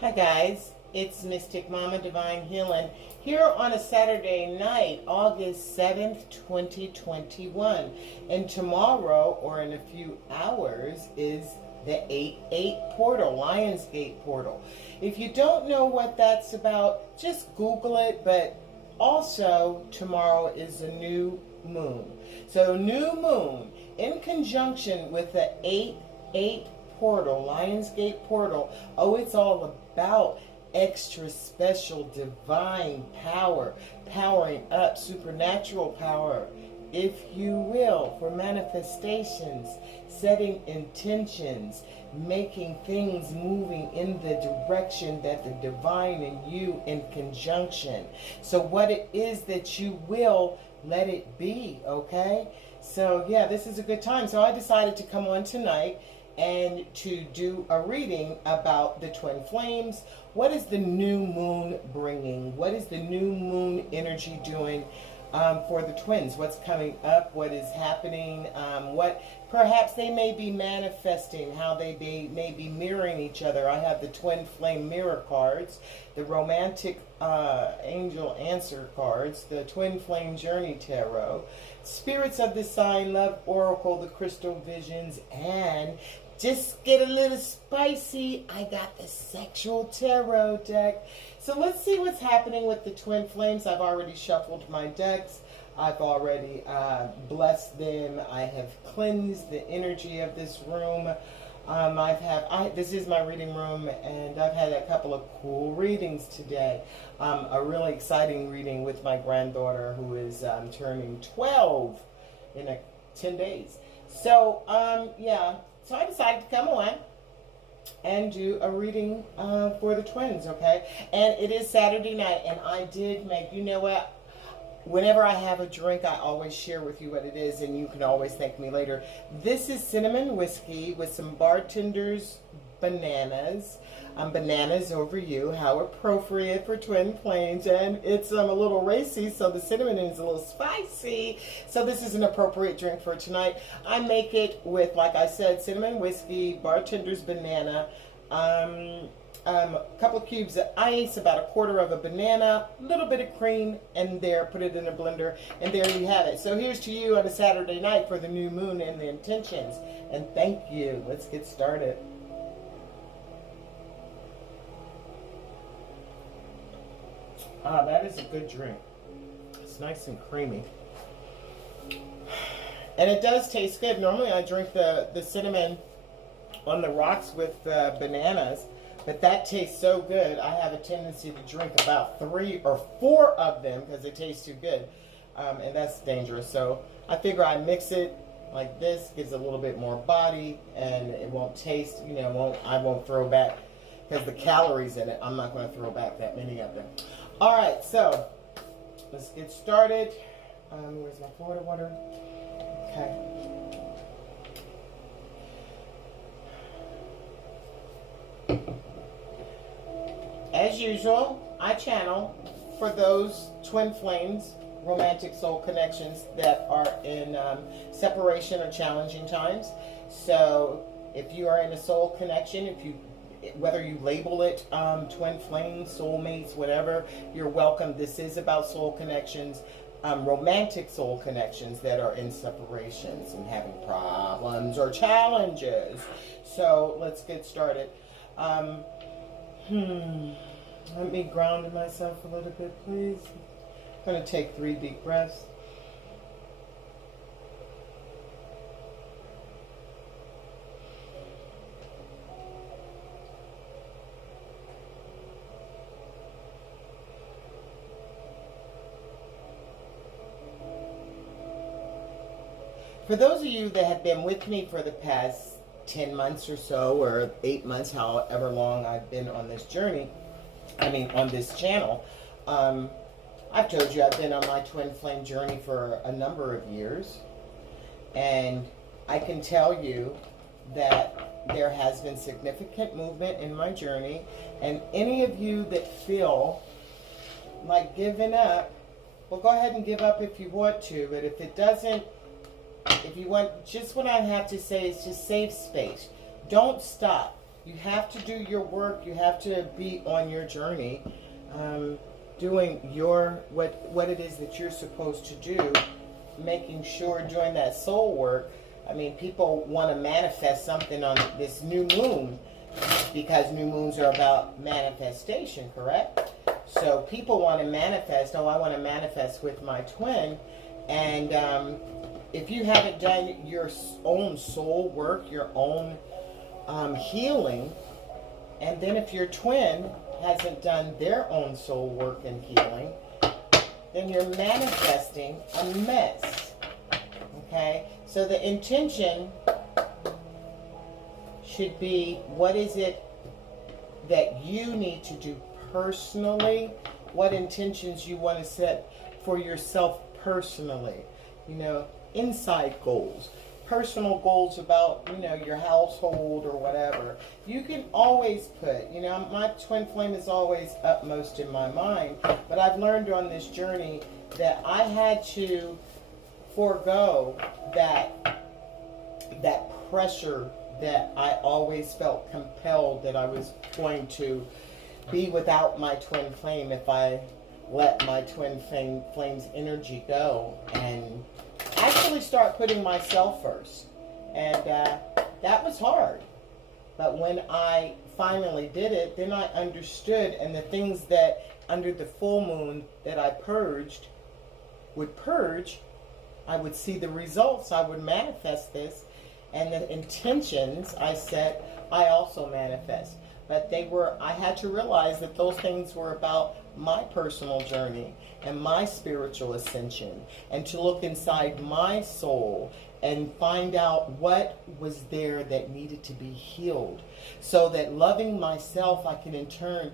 Hi guys, it's Mystic Mama Divine Healing here on a Saturday night, August 7th, 2021. And tomorrow, or in a few hours, is the 8-8 portal, Lionsgate portal. If you don't know what that's about, just Google it. But also, tomorrow is a new moon. So new moon in conjunction with the 8-8 portal, Lionsgate portal. Oh, it's all about extra special divine power, powering up supernatural power, if you will, for manifestations, setting intentions, making things moving in the direction that the divine and you in conjunction. So what it is that you will, let it be, okay? So yeah, this is a good time. So I decided to come on tonight and to do a reading about the twin flames. What is the new moon bringing? What is the new moon energy doing for the twins? What's coming up? What is happening? What perhaps they may be manifesting, how they may be mirroring each other. I have the twin flame mirror cards, the romantic angel answer cards, the twin flame journey tarot, spirits of the sign love oracle, the crystal visions, and just get a little spicy, I got the sexual tarot deck. So let's see what's happening with the twin flames. I've already shuffled my decks. I've already blessed them. I have cleansed the energy of this room. This is my reading room, and I've had a couple of cool readings today. A really exciting reading with my granddaughter, who is turning 12 in 10 days. So, yeah. So I decided to come on and do a reading for the twins, okay? And it is Saturday night, and I did make, you know what? Whenever I have a drink, I always share with you what it is, and you can always thank me later. This is cinnamon whiskey with some bartender's bananas. Bananas over you, how appropriate for twin flames. And it's a little racy, so the cinnamon is a little spicy. So this is an appropriate drink for tonight. I make it with, like I said, cinnamon whiskey, bartender's banana, a couple of cubes of ice, about a quarter of a banana, a little bit of cream, and there, put it in a blender, and there you have it. So here's to you on a Saturday night for the new moon and the intentions. And thank you. Let's get started. Ah, that is a good drink. It's nice and creamy. And it does taste good. Normally I drink the cinnamon on the rocks with bananas, but that tastes so good. I have a tendency to drink about 3 or 4 of them because they taste too good. And that's dangerous. So I figure I mix it like this, gives a little bit more body, and it won't taste, I won't throw back, because the calories in it, I'm not going to throw back that many of them. All right, so let's get started. Where's my Florida water? Okay. As usual, I channel for those twin flames, romantic soul connections that are in separation or challenging times. So if you are in a soul connection, whether you label it twin flames, soulmates, whatever, you're welcome. This is about soul connections, romantic soul connections that are in separations and having problems or challenges. So let's get started. Let me ground myself a little bit, please. I'm going to take 3 deep breaths. For those of you that have been with me for the past 10 months or so, or 8 months, however long I've been on this journey, on this channel, I've told you I've been on my twin flame journey for a number of years. And I can tell you that there has been significant movement in my journey. And any of you that feel like giving up, well, go ahead and give up if you want to. But if it doesn't, if you want, just what I have to say is just save space. Don't stop. You have to do your work. You have to be on your journey, doing what it is that you're supposed to do, making sure doing that soul work. I mean, people want to manifest something on this new moon because new moons are about manifestation, correct? So people want to manifest. Oh, I want to manifest with my twin. And if you haven't done your own soul work, your own healing, and then if your twin hasn't done their own soul work and healing, then you're manifesting a mess. Okay? So the intention should be, what is it that you need to do personally? What intentions you want to set for yourself personally? You know, inside goals. Personal goals about, you know, your household or whatever. You can always put, you know, my twin flame is always upmost in my mind, but I've learned on this journey that I had to forego that pressure that I always felt compelled that I was going to be without my twin flame if I let my twin flame's energy go, and actually start putting myself first. And that was hard. But when I finally did it, then I understood, and the things that under the full moon that I would purge, I would see the results, I would manifest this, and the intentions I set, I also manifest. But I had to realize that those things were about my personal journey and my spiritual ascension, and to look inside my soul and find out what was there that needed to be healed, so that loving myself, I can in turn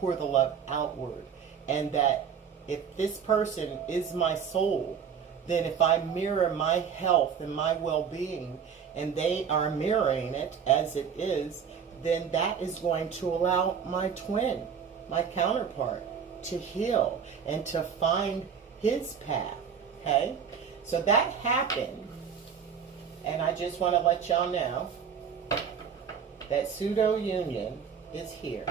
pour the love outward. And that if this person is my soul, then if I mirror my health and my well-being, and they are mirroring it as it is, then that is going to allow my twin, my counterpart, to heal and to find his path. Okay? So that happened. And I just want to let y'all know that pseudo union is here.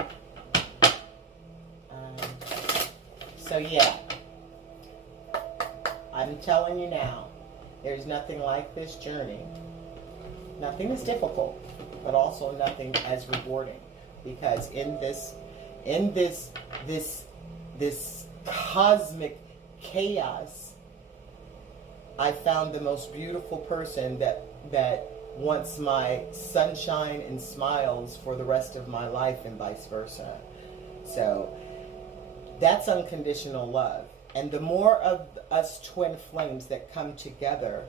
So yeah, I'm telling you now, there's nothing like this journey. Nothing is difficult, but also nothing as rewarding, because in this cosmic chaos, I found the most beautiful person that wants my sunshine and smiles for the rest of my life, and vice versa. So that's unconditional love. And the more of us twin flames that come together,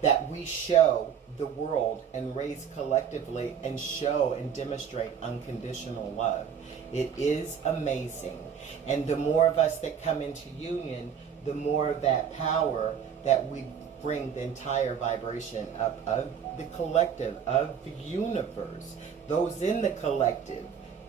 that we show the world and raise collectively and show and demonstrate unconditional love, it is amazing. And the more of us that come into union, the more of that power that we bring the entire vibration up of the collective, of the universe, those in the collective.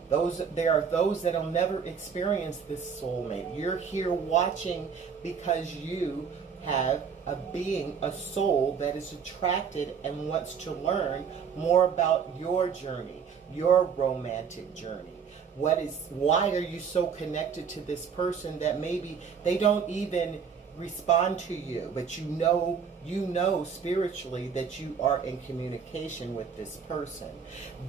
There are those that will never experience this soulmate. You're here watching because you have a being, a soul that is attracted and wants to learn more about your journey, your romantic journey. Why are you so connected to this person that maybe they don't even respond to you, but you know spiritually that you are in communication with this person.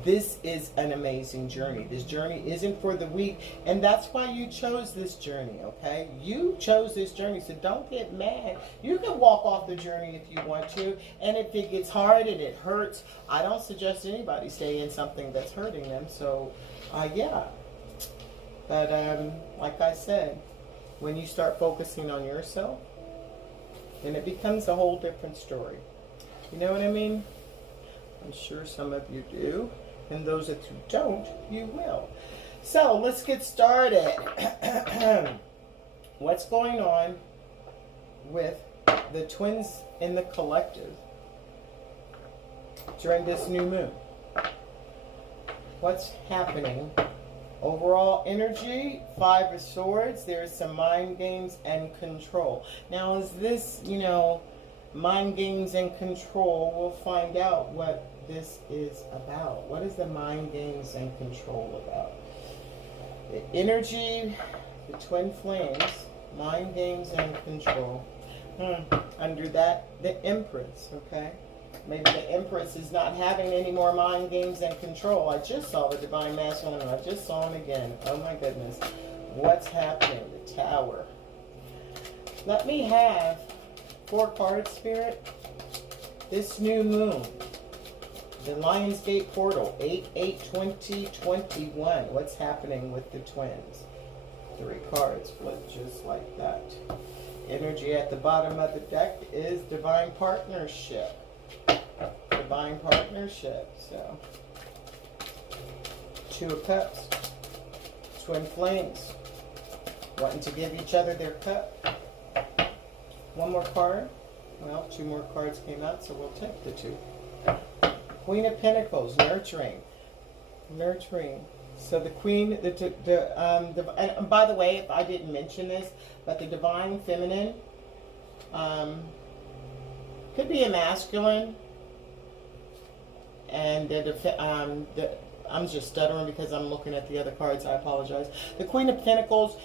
This is an amazing journey. This journey isn't for the weak, and that's why you chose this journey, okay? You chose this journey, so don't get mad. You can walk off the journey if you want to, and if it gets hard and it hurts, I don't suggest anybody stay in something that's hurting them, so yeah. But like I said, when you start focusing on yourself, then it becomes a whole different story. You know what I mean? I'm sure some of you do. And those that you don't, you will. So let's get started. What's going on with the twins in the collective during this new moon? What's happening? Overall energy, 5 of Swords, there's some mind games and control. Now, is this, mind games and control? We'll find out what this is about. What is the mind games and control about? The energy, the twin flames, mind games and control. Under that, the Empress, okay? Maybe the Empress is not having any more mind games and control. I just saw the Divine Masculine and I just saw him again. Oh my goodness. What's happening? The Tower. Let me have 4 cards, Spirit. This new moon. The Lionsgate portal. 8/8/2021. What's happening with the twins? 3 cards flip just like that. Energy at the bottom of the deck is divine partnership. Divine partnership. So, 2 of Cups. Twin flames. Wanting to give each other their cup. 1 more card. Well, 2 more cards came out, so we'll take the 2. Queen of Pentacles, nurturing. Nurturing. So the Queen, and by the way, if I didn't mention this, but the Divine Feminine could be a masculine, and I'm just stuttering because I'm looking at the other cards. I apologize. The Queen of Pentacles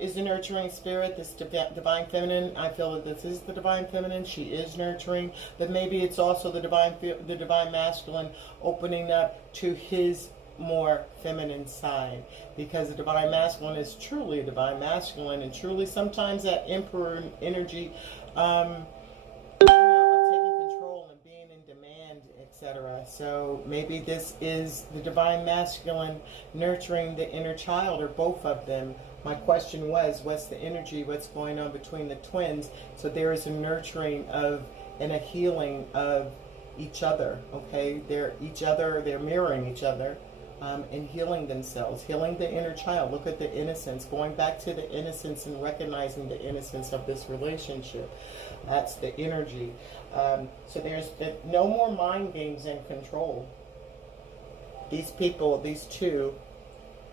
is the nurturing spirit. This Divine Feminine, I feel that this is the Divine Feminine. She is nurturing, but maybe it's also the Divine Masculine opening up to his more feminine side, because the Divine Masculine is truly a Divine Masculine, and truly sometimes that Emperor energy, of taking control and being in demand, etc. So maybe this is the Divine Masculine nurturing the inner child, or both of them. My question was, what's the energy, what's going on between the twins? So there is a nurturing of and a healing of each other, okay? They're mirroring each other, and healing themselves, healing the inner child. Look at the innocence, going back to the innocence and recognizing the innocence of this relationship. That's the energy. So there's no more mind games and control. These people, these 2,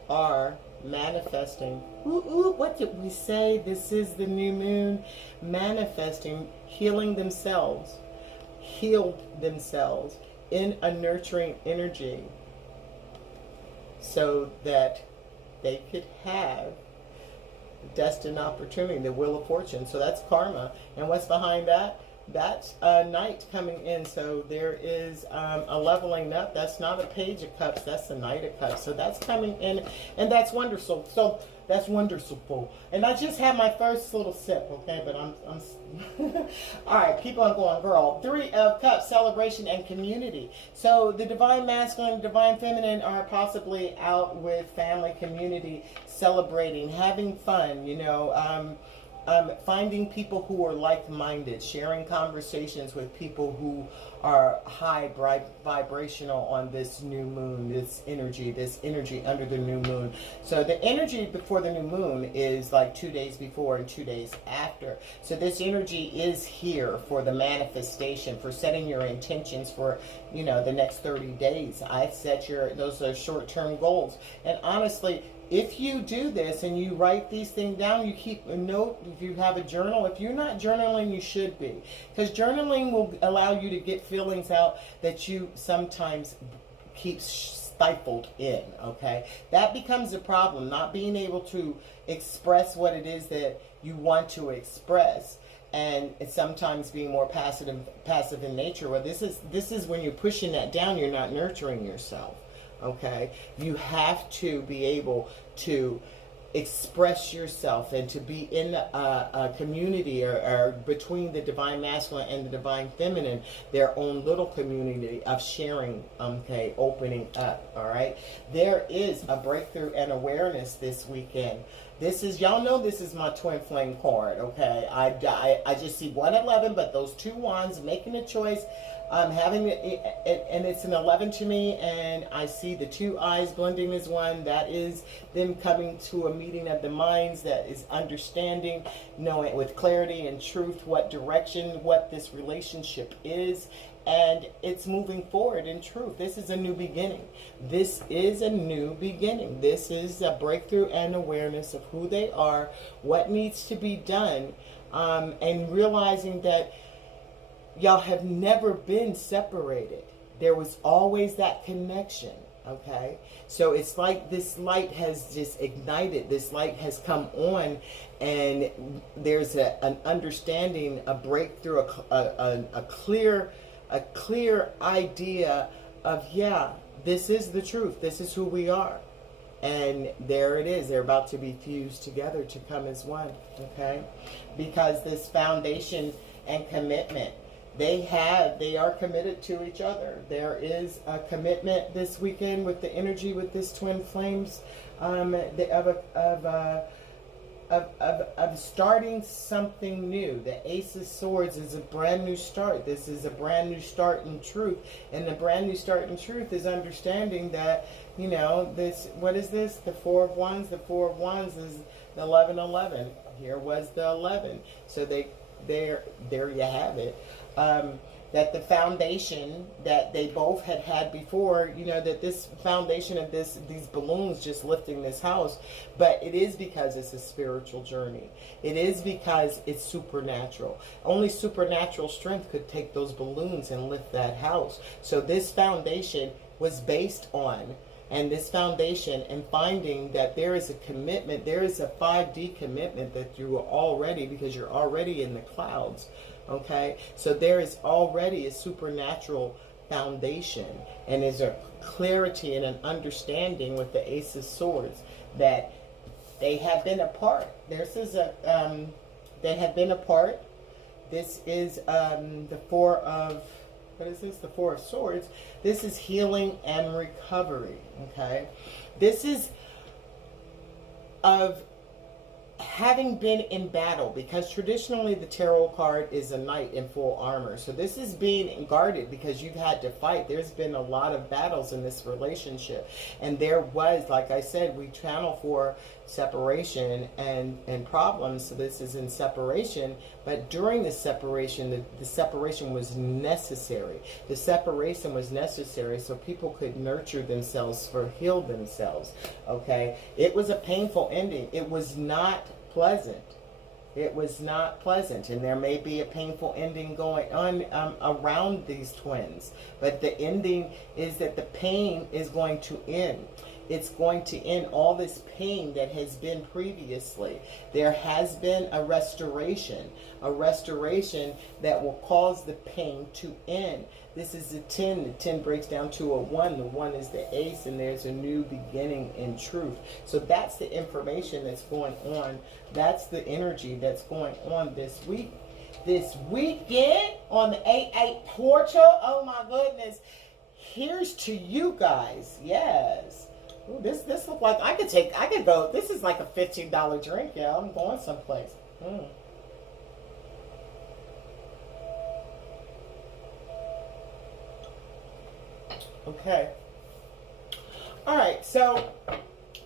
are manifesting. What did we say? This is the new moon. Manifesting, healing themselves, healed themselves in a nurturing energy, so that they could have destined opportunity, the Wheel of Fortune. So that's karma. And what's behind that? That's a Knight coming in. So there is a leveling up. That's not a Page of Cups. That's a Knight of Cups. So that's coming in, and that's wonderful. So that's wonderful. And I just had my first little sip, okay? But I'm all right. Keep on going, girl. 3 of Cups, celebration and community. So the Divine Masculine, Divine Feminine are possibly out with family, community, celebrating, having fun. Finding people who are like-minded, sharing conversations with people who are high vibrational on this new moon, this energy under the new moon. So the energy before the new moon is like 2 days before and 2 days after. So this energy is here for the manifestation, for setting your intentions for, the next 30 days. I set those are short-term goals. And honestly, if you do this and you write these things down, you keep a note, if you have a journal. If you're not journaling, you should be. Because journaling will allow you to get feelings out that you sometimes keep stifled in, okay? That becomes a problem, not being able to express what it is that you want to express. And it's sometimes being more passive in nature. Well, this is when you're pushing that down, you're not nurturing yourself. Okay, you have to be able to express yourself and to be in a community or between the Divine Masculine and the Divine Feminine, their own little community of sharing, okay, opening up. All right, there is a breakthrough and awareness this weekend. This is, y'all know this is my twin flame card, okay? I just see 111, but those 2 wands, making a choice. Having it, and it's an 11 to me, and I see the 2 eyes blending as one. That is them coming to a meeting of the minds, that is understanding, knowing with clarity and truth what direction, what this relationship is, and it's moving forward in truth. This is a new beginning. This is a new beginning. This is a breakthrough and awareness of who they are, what needs to be done, and realizing that y'all have never been separated. there was always that connection. Okay, so it's like this light has just ignited, this light has come on, and there's an understanding, a breakthrough, a clear idea of, yeah, this is the truth, this is who we are. And there it is, they're about to be fused together to come as one. Okay, because this foundation and commitment, they are committed to each other. There is a commitment this weekend with the energy with this twin flames, of starting something new. The Ace of Swords is a brand new start. This is a brand new start in truth, and the brand new start in truth is understanding that, you know, this, what is this? The Four of Wands. The Four of Wands is the 11-11. Here was the 11. So there you have it. That the foundation that they both had before, you know, that this foundation of these balloons just lifting this house, but it is because it's a spiritual journey. It is because it's supernatural. Only supernatural strength could take those balloons and lift that house. So this foundation was based on, and this foundation, and finding that there is a commitment, there is a 5D commitment that you are already, because you're already in the clouds. Okay, so there is already a supernatural foundation, and there's a clarity and an understanding with the Ace of Swords that they have been apart. This is they have been apart. This is the Four of, what is this? The Four of Swords. This is healing and recovery. Okay, this is of having been in battle, because traditionally the tarot card is a knight in full armor. So this is being guarded because you've had to fight. There's been a lot of battles in this relationship, and there was, like I said, we channel for separation and problems. So this is in separation, but during the separation, the separation was necessary. The separation was necessary so people could nurture themselves, heal themselves. Okay, it was a painful ending. It was not pleasant. It was not pleasant, and there may be a painful ending going on around these twins, but the ending is that the pain is going to end. It's going to end all this pain that has been previously. There has been a restoration that will cause the pain to end. This is the 10. The 10 breaks down to a 1. The 1 is the Ace, and there's a new beginning in truth. So that's the information that's going on. That's the energy that's going on this week. This weekend on the 8/8 portal. Oh my goodness. Here's to you guys. Yes. Ooh, this looks like I could go. This is like a $15 drink. Yeah, I'm going someplace. Okay. All right. So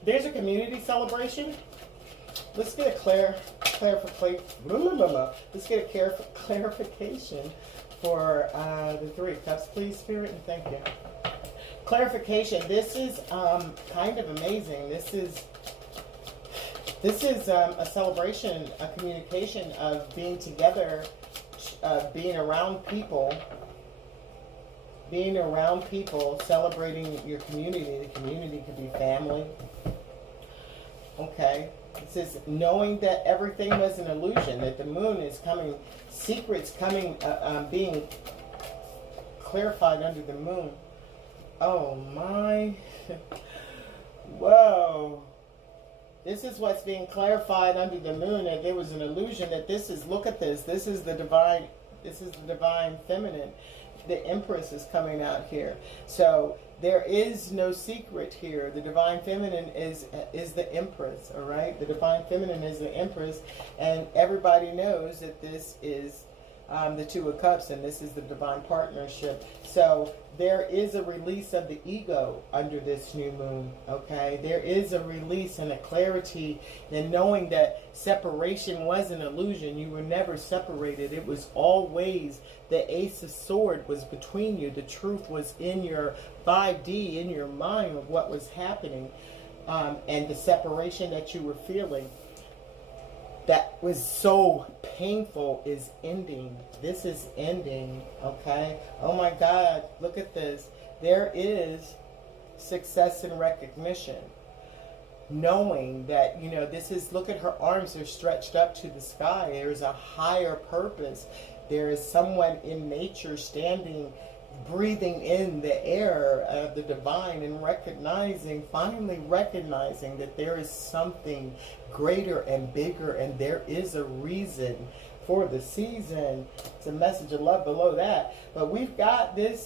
there's a community celebration. Let's get a clarification. Let's get a clarification for the Three of Cups, please, Spirit, and thank you. Clarification. This is kind of amazing. This is a celebration, a communication of being together, being around people, celebrating your community. The community could be family. Okay. It says knowing that everything was an illusion, that the moon is coming, secrets coming, being clarified under the moon. Oh my. Whoa. This is what's being clarified under the moon, that there was an illusion, that this is, look at this. This is the divine feminine. The Empress is coming out here. So there is no secret here. The divine feminine is the Empress, all right? The divine feminine is the Empress, and everybody knows that this is the Two of Cups, and this is the divine partnership. So there is a release of the ego under this new moon, okay? There is a release and a clarity in knowing that separation was an illusion. You were never separated. It was always the Ace of Swords was between you. The truth was in your 5D, in your mind of what was happening, and the separation that you were feeling. that was so painful is ending. This is ending, okay? Oh my God, look at this. There is success and recognition. Knowing that, you know, this is, look at her arms, they're stretched up to the sky. There's a higher purpose. There is someone in nature standing, breathing in the air of the divine and recognizing, finally recognizing that there is something greater and bigger, and there is a reason for the season. It's a message of love below that. But we've got this,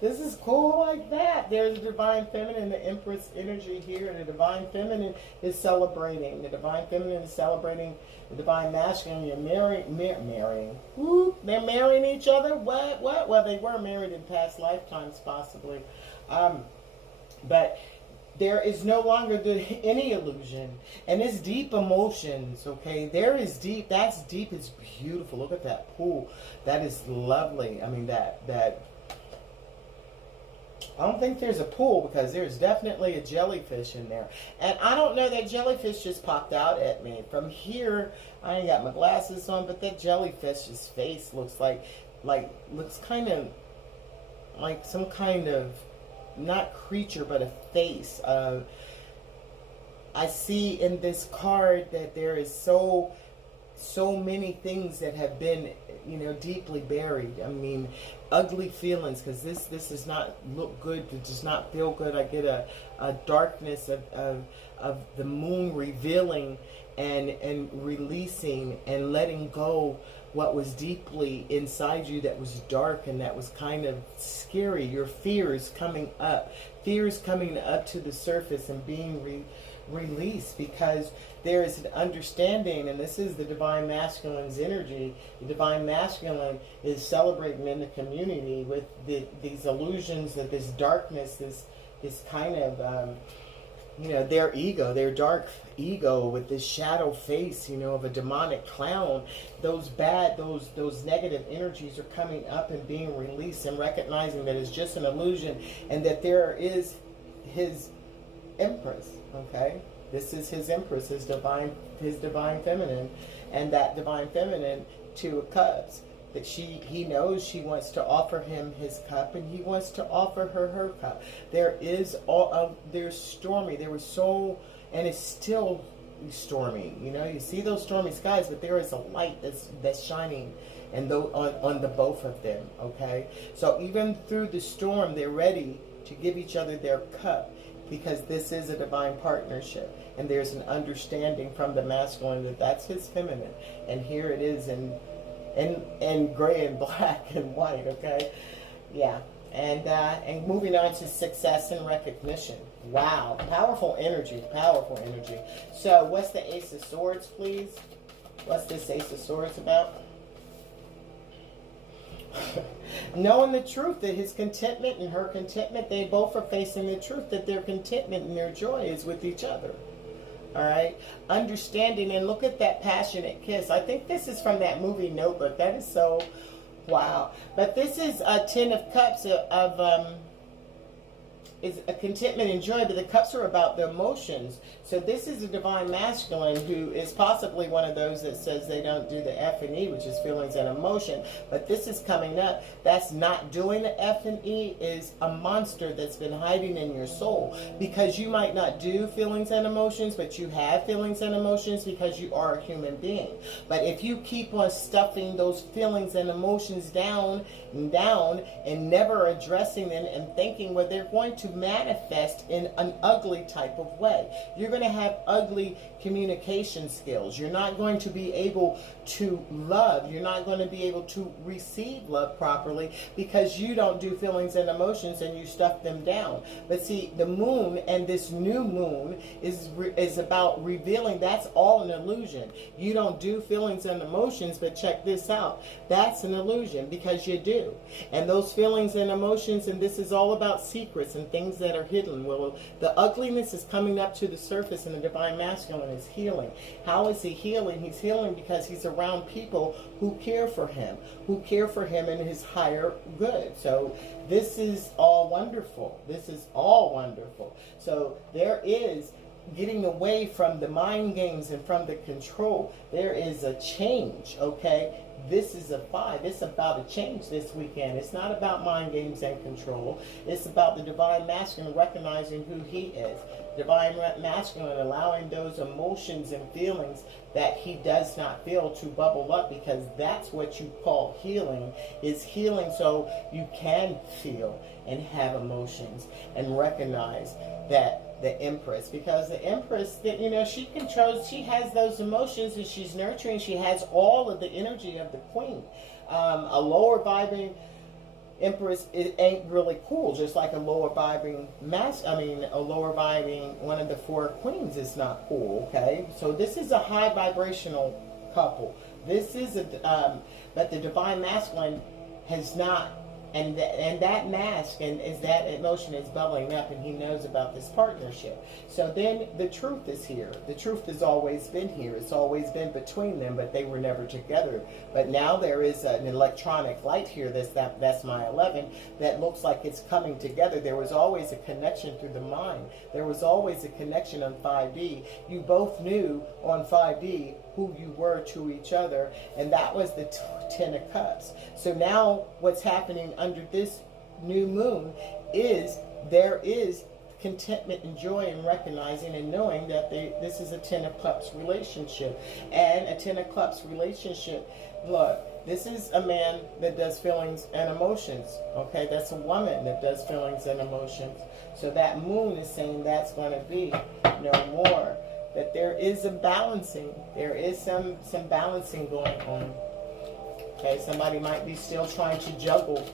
this is cool like that. There's the divine feminine, the empress energy here. The divine feminine is celebrating. The divine feminine is celebrating the divine masculine. You're marrying. Whoop, they're marrying each other. What? Well, they were married in past lifetimes, possibly. But there is no longer any illusion. And it's deep emotions, okay? There is deep. That's deep. It's beautiful. Look at that pool. That is lovely. I mean, that I don't think there's a pool, because there's definitely a jellyfish in there. And I don't know, that jellyfish just popped out at me. From here, I ain't got my glasses on, but that jellyfish's face looks looks kind of like some kind of, not creature, but a face. I see in this card that there is so many things that have been, you know, deeply buried. I mean, ugly feelings, because this does not look good. It does not feel good. I get a darkness of the moon revealing and releasing and letting go what was deeply inside you, that was dark and that was kind of scary. Your fears coming up to the surface and being released, because there is an understanding, and this is the divine masculine's energy. The divine masculine is celebrating in the community with these illusions of this darkness, this kind of you know, their ego, their dark ego with this shadow face, you know, of a demonic clown. Those negative energies are coming up and being released, and recognizing that it's just an illusion, and that there is his empress, okay? This is his empress, his divine feminine, and that divine feminine, Two of Cups, that he knows she wants to offer him his cup, and he wants to offer her cup. There is there's stormy. There was so, and it's still stormy. You know, you see those stormy skies, but there is a light that's shining, and on the both of them. Okay, so even through the storm, they're ready to give each other their cup, because this is a divine partnership, and there's an understanding from the masculine that that's his feminine, and here it is in gray and black and white. Okay, yeah, and moving on to success and recognition. Wow, powerful energy. So what's the Ace of Swords, please? What's this Ace of Swords about? Knowing the truth, that his contentment and her contentment, they both are facing the truth that their contentment and their joy is with each other. All right, understanding, and look at that passionate kiss. I think this is from that movie Notebook. That is so wow. But this is a Ten of Cups is a contentment and joy, but the cups are about the emotions. So this is a divine masculine who is possibly one of those that says they don't do the F and E, which is feelings and emotion. But this is coming up. That's not doing the F and E, is a monster that's been hiding in your soul. Because you might not do feelings and emotions, but you have feelings and emotions because you are a human being. But if you keep on stuffing those feelings and emotions down and never addressing them and thinking, well, they're going to manifest in an ugly type of way. You're going to have ugly communication skills. You're not going to be able to love. You're not going to be able to receive love properly because you don't do feelings and emotions and you stuff them down. But see, the moon and this new moon is about revealing that's all an illusion. You don't do feelings and emotions, but check this out. That's an illusion because you do. And those feelings and emotions, and this is all about secrets and things that are hidden. Well, the ugliness is coming up to the surface, and the divine masculine is healing. How is he healing? He's healing because he's around people who care for him and his higher good. So this is all wonderful. So there is getting away from the mind games and from the control. There is a change, okay? This is a 5. It's about a change this weekend. It's not about mind games and control. It's about the divine masculine recognizing who he is. Divine masculine allowing those emotions and feelings that he does not feel to bubble up, because that's what you call healing, is healing so you can feel and have emotions and recognize that the Empress, because the Empress, you know, she controls, she has those emotions and she's nurturing, she has all of the energy of the Queen. A lower vibing Empress, it ain't really cool, just like a lower vibing a lower vibing one of the 4 queens is not cool, okay? So this is a high vibrational couple. This is but the divine masculine has not, and that mask and is that emotion is bubbling up, and he knows about this partnership. So then the truth is here. The truth has always been here. It's always been between them, but they were never together. But now there is an electronic light here. That's my 11. That looks like it's coming together. There was always a connection through the mind. There was always a connection on 5D. You both knew on 5D who you were to each other, and that was the 10 of Cups. So now what's happening under this new moon is there is contentment and joy in recognizing and knowing that this is a 10 of Cups relationship. And a 10 of Cups relationship, look, this is a man that does feelings and emotions, okay? That's a woman that does feelings and emotions. So that moon is saying that's going to be no more. That there is a balancing. There is some balancing going on. Okay, somebody might be still trying to juggle.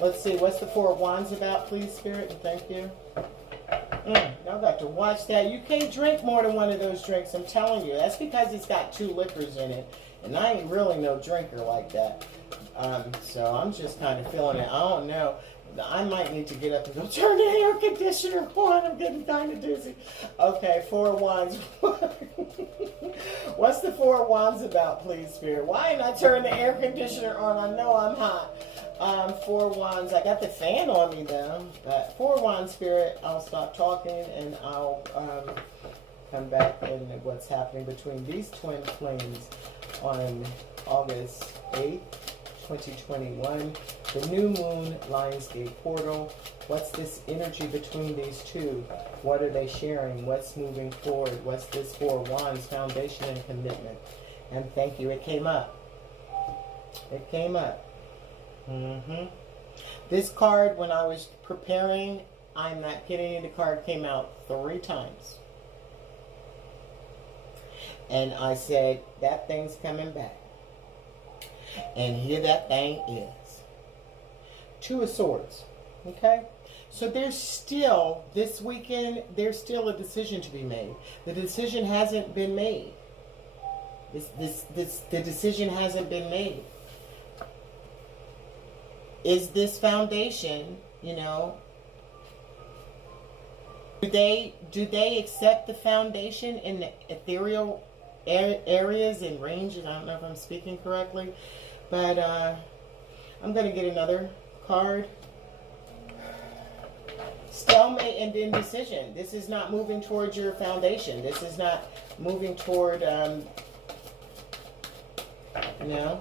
Let's see, what's the 4 of Wands about, please, Spirit? And thank you. Y'all got to watch that. You can't drink more than one of those drinks, I'm telling you. That's because it's got 2 liquors in it. And I ain't really no drinker like that. So I'm just kind of feeling it. I don't know. I might need to get up and go turn the air conditioner on. I'm getting kind of dizzy. Okay, 4 of Wands. What's the 4 of Wands about, please, Spirit? Why didn't I turn the air conditioner on? I know I'm hot. 4 of Wands. I got the fan on me, though. But 4 of Wands, Spirit. I'll stop talking and I'll come back and what's happening between these twin flames on August 8th. 2021, the new moon Lionsgate portal. What's this energy between these two? What are they sharing? What's moving forward? What's this 4 of Wands, foundation and commitment? And thank you, it came up. It came up. This card, when I was preparing, I'm not kidding you, the card came out 3 times. And I said, that thing's coming back. And here that thing is. 2 of Swords. Okay? So there's still, this weekend, there's still a decision to be made. The decision hasn't been made. The decision hasn't been made. Is this foundation, you know, do they accept the foundation in the ethereal areas and ranges? I don't know if I'm speaking correctly, but I'm going to get another card. Stalemate and indecision. This is not moving towards your foundation. This is not moving toward, you know,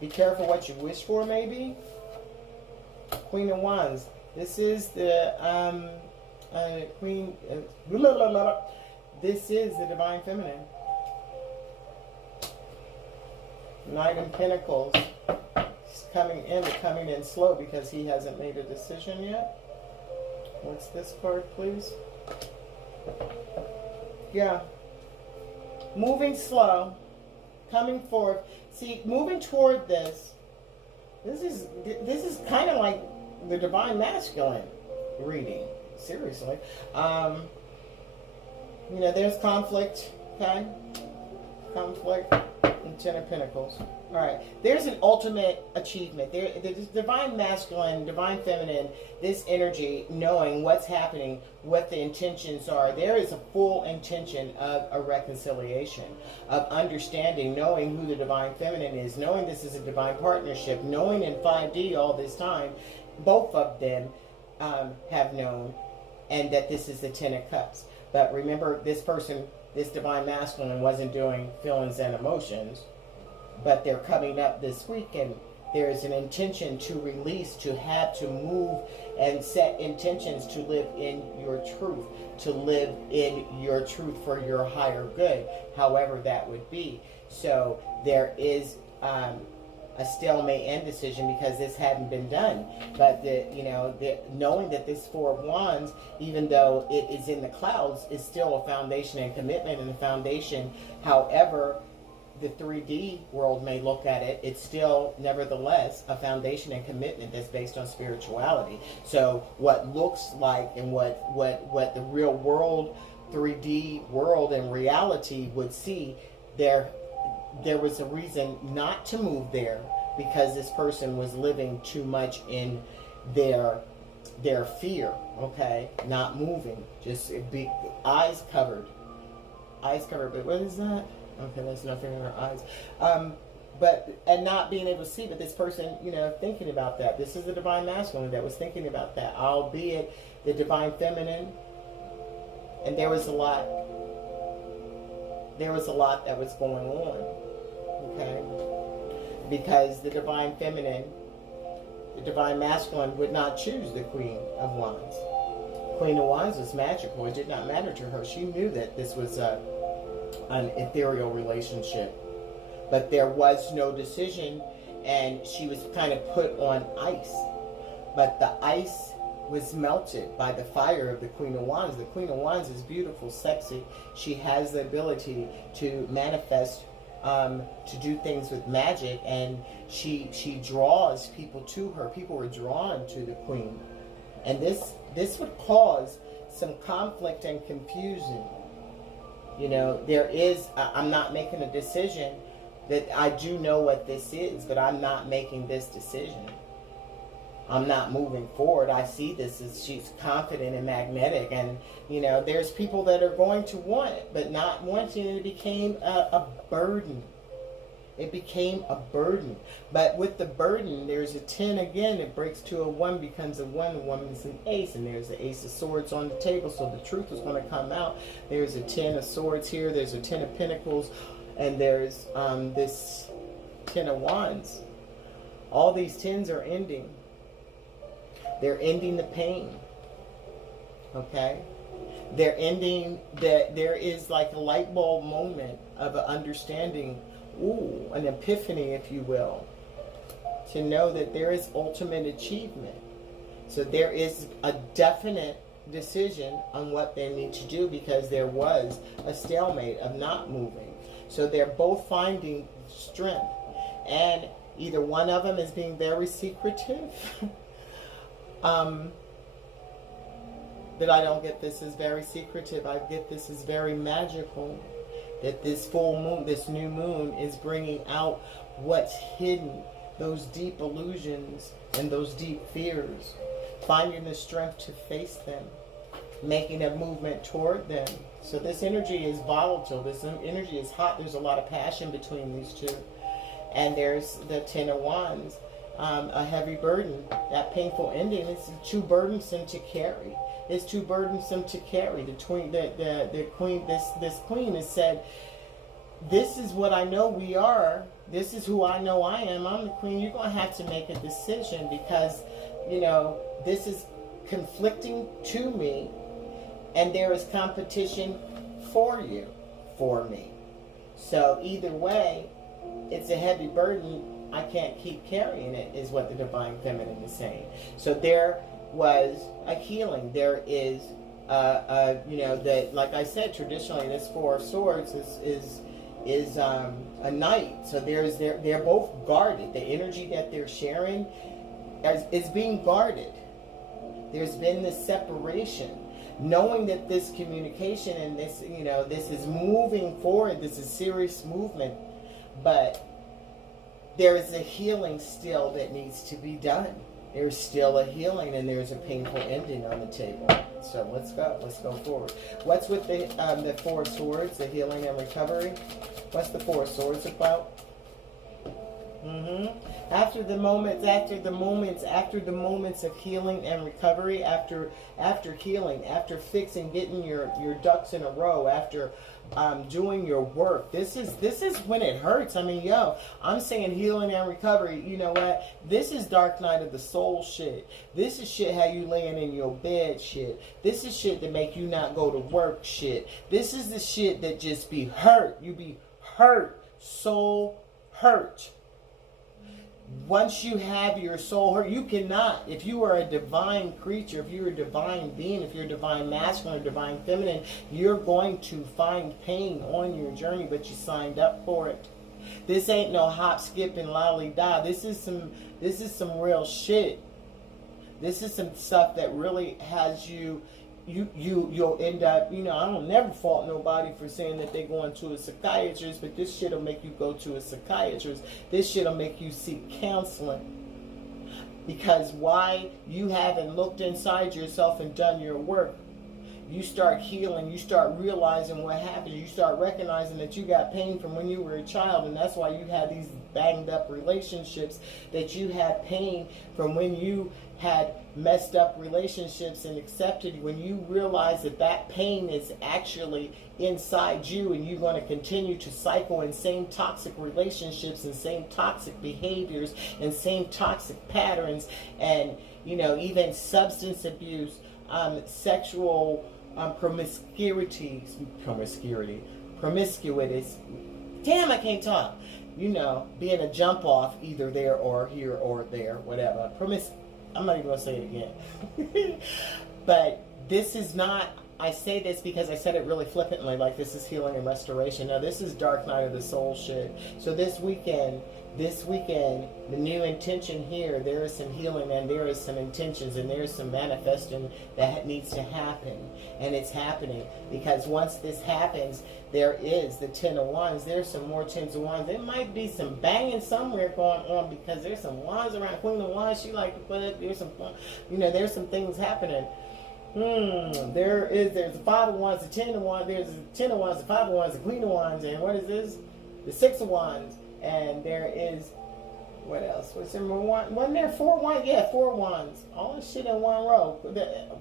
be careful what you wish for, maybe. Queen of Wands. This is the Queen. This is the Divine Feminine. Knight of Pentacles. He's coming in, but coming in slow because he hasn't made a decision yet. What's this card, please? Yeah. Moving slow. Coming forward. See, moving toward this. This is kind of like the Divine Masculine reading. Seriously. You know, there's conflict, okay? Conflict and 10 of Pentacles. All right. There's an ultimate achievement. There's Divine Masculine, Divine Feminine, this energy, knowing what's happening, what the intentions are. There is a full intention of a reconciliation, of understanding, knowing who the Divine Feminine is, knowing this is a divine partnership, knowing in 5D all this time, both of them have known and that this is the Ten of Cups. But remember, this person, this divine masculine, wasn't doing feelings and emotions, but they're coming up this week, and there is an intention to release, to have, to move, and set intentions to live in your truth, to live in your truth for your higher good, however that would be. So there is a stalemate end decision because this hadn't been done. But knowing that this Four of Wands, even though it is in the clouds, is still a foundation and commitment and a foundation. However, the 3D world may look at it, it's still nevertheless a foundation and commitment that's based on spirituality. So what looks like and what the real world, 3D world and reality would see, there was a reason not to move there, because this person was living too much in their fear, okay? Not moving, just be eyes covered, but what is that? Okay, there's nothing in her eyes. And not being able to see, but this person, thinking about that. This is the divine masculine that was thinking about that, albeit the divine feminine. And there was a lot that was going on, okay? Because the divine feminine, the divine masculine would not choose the Queen of Wands. Queen of Wands was magical. It did not matter to her. She knew that this was an ethereal relationship, but there was no decision, and she was kind of put on ice. But the ice was melted by the fire of the Queen of Wands. The Queen of Wands is beautiful, sexy. She has the ability to manifest, to do things with magic, and she draws people to her. People were drawn to the Queen, and this would cause some conflict and confusion. There is, I'm not making a decision, that I do know what this is, but I'm not making this decision. I'm not moving forward. I see this as she's confident and magnetic, and there's people that are going to want it, but not wanting it became a burden. It became a burden. But with the burden, there's a 10 again. It breaks to a 1, becomes a 1. The woman is an ace, and there's the Ace of Swords on the table, so the truth is going to come out. There's a 10 of Swords here. There's a 10 of Pentacles, and there's this 10 of Wands. All these 10s are ending. They're ending the pain. Okay? They're ending that. There is like a light bulb moment of an understanding. Ooh, an epiphany, if you will, to know that there is ultimate achievement. So there is a definite decision on what they need to do, because there was a stalemate of not moving. So they're both finding strength, and either one of them is being very secretive. That I don't get this as very secretive. I get this as very magical. That this full moon, this new moon, is bringing out what's hidden, those deep illusions and those deep fears, finding the strength to face them, making a movement toward them. So this energy is volatile, this energy is hot, there's a lot of passion between these two. And there's the 10 of Wands, a heavy burden. That painful ending is too burdensome to carry. It's too burdensome to carry. The queen, this queen has said, "This is what I know we are. This is who I know I am. I'm the queen. You're going to have to make a decision, because, this is conflicting to me, and there is competition for you, for me. So either way, it's a heavy burden. I can't keep carrying it," is what the divine feminine is saying. So there was a healing. There is, that, like I said, traditionally this Four of Swords is a knight. So they're both guarded. The energy that they're sharing is being guarded. There's been this separation, knowing that this communication and this, this is moving forward. This is serious movement, but there is a healing still that needs to be done. There's still a healing, and there's a painful ending on the table. So let's go forward. What's with the Four of Swords, the healing and recovery? What's the Four of Swords about? After the moments, after the moments of healing and recovery, after healing, after fixing, getting your ducks in a row, after doing your work. This is when it hurts. I mean, yo, I'm saying healing and recovery. You know what? This is dark night of the soul shit. This is shit how you laying in your bed shit. This is shit that make you not go to work shit. This is the shit that just be hurt. You be hurt, soul hurt. Once you have your soul hurt, you cannot, if you are a divine creature, if you're a divine being, if you're a divine masculine or divine feminine, you're going to find pain on your journey, but you signed up for it. This ain't no hop, skip, and lolly-da. This is some real shit. This is some stuff that really has you'll end up, I don't never fault nobody for saying that they're going to a psychiatrist, but this shit'll make you go to a psychiatrist. This shit'll make you seek counseling. Because why you haven't looked inside yourself and done your work. You start healing, you start realizing what happened, you start recognizing that you got pain from when you were a child, and that's why you had these banged up relationships, that you had pain from when you had messed up relationships and accepted. When you realize that that pain is actually inside you, and you're going to continue to cycle in same toxic relationships and same toxic behaviors and same toxic patterns, and even substance abuse, sexual promiscuity. Damn, I can't talk. Being a jump off either there or here or there, whatever. I'm not even going to say it again. But this is not, I say this because I said it really flippantly, like this is healing and restoration. Now this is dark night of the soul shit. So this weekend, the new intention here, there is some healing and there is some intentions and there is some manifesting that needs to happen. And it's happening. Because once this happens, there is the Ten of Wands. There's some more Tens of Wands. There might be some banging somewhere going on because there's some wands around. Queen of Wands, she like to put it. There's some, there's some things happening. There's the Five of Wands, the Ten of Wands. There's the Ten of Wands, the Five of Wands, the Queen of Wands, and what is this? The Six of Wands. And there is, what else? What's there more? Wasn't there 4 wands? Yeah, 4 wands. All this shit in one row.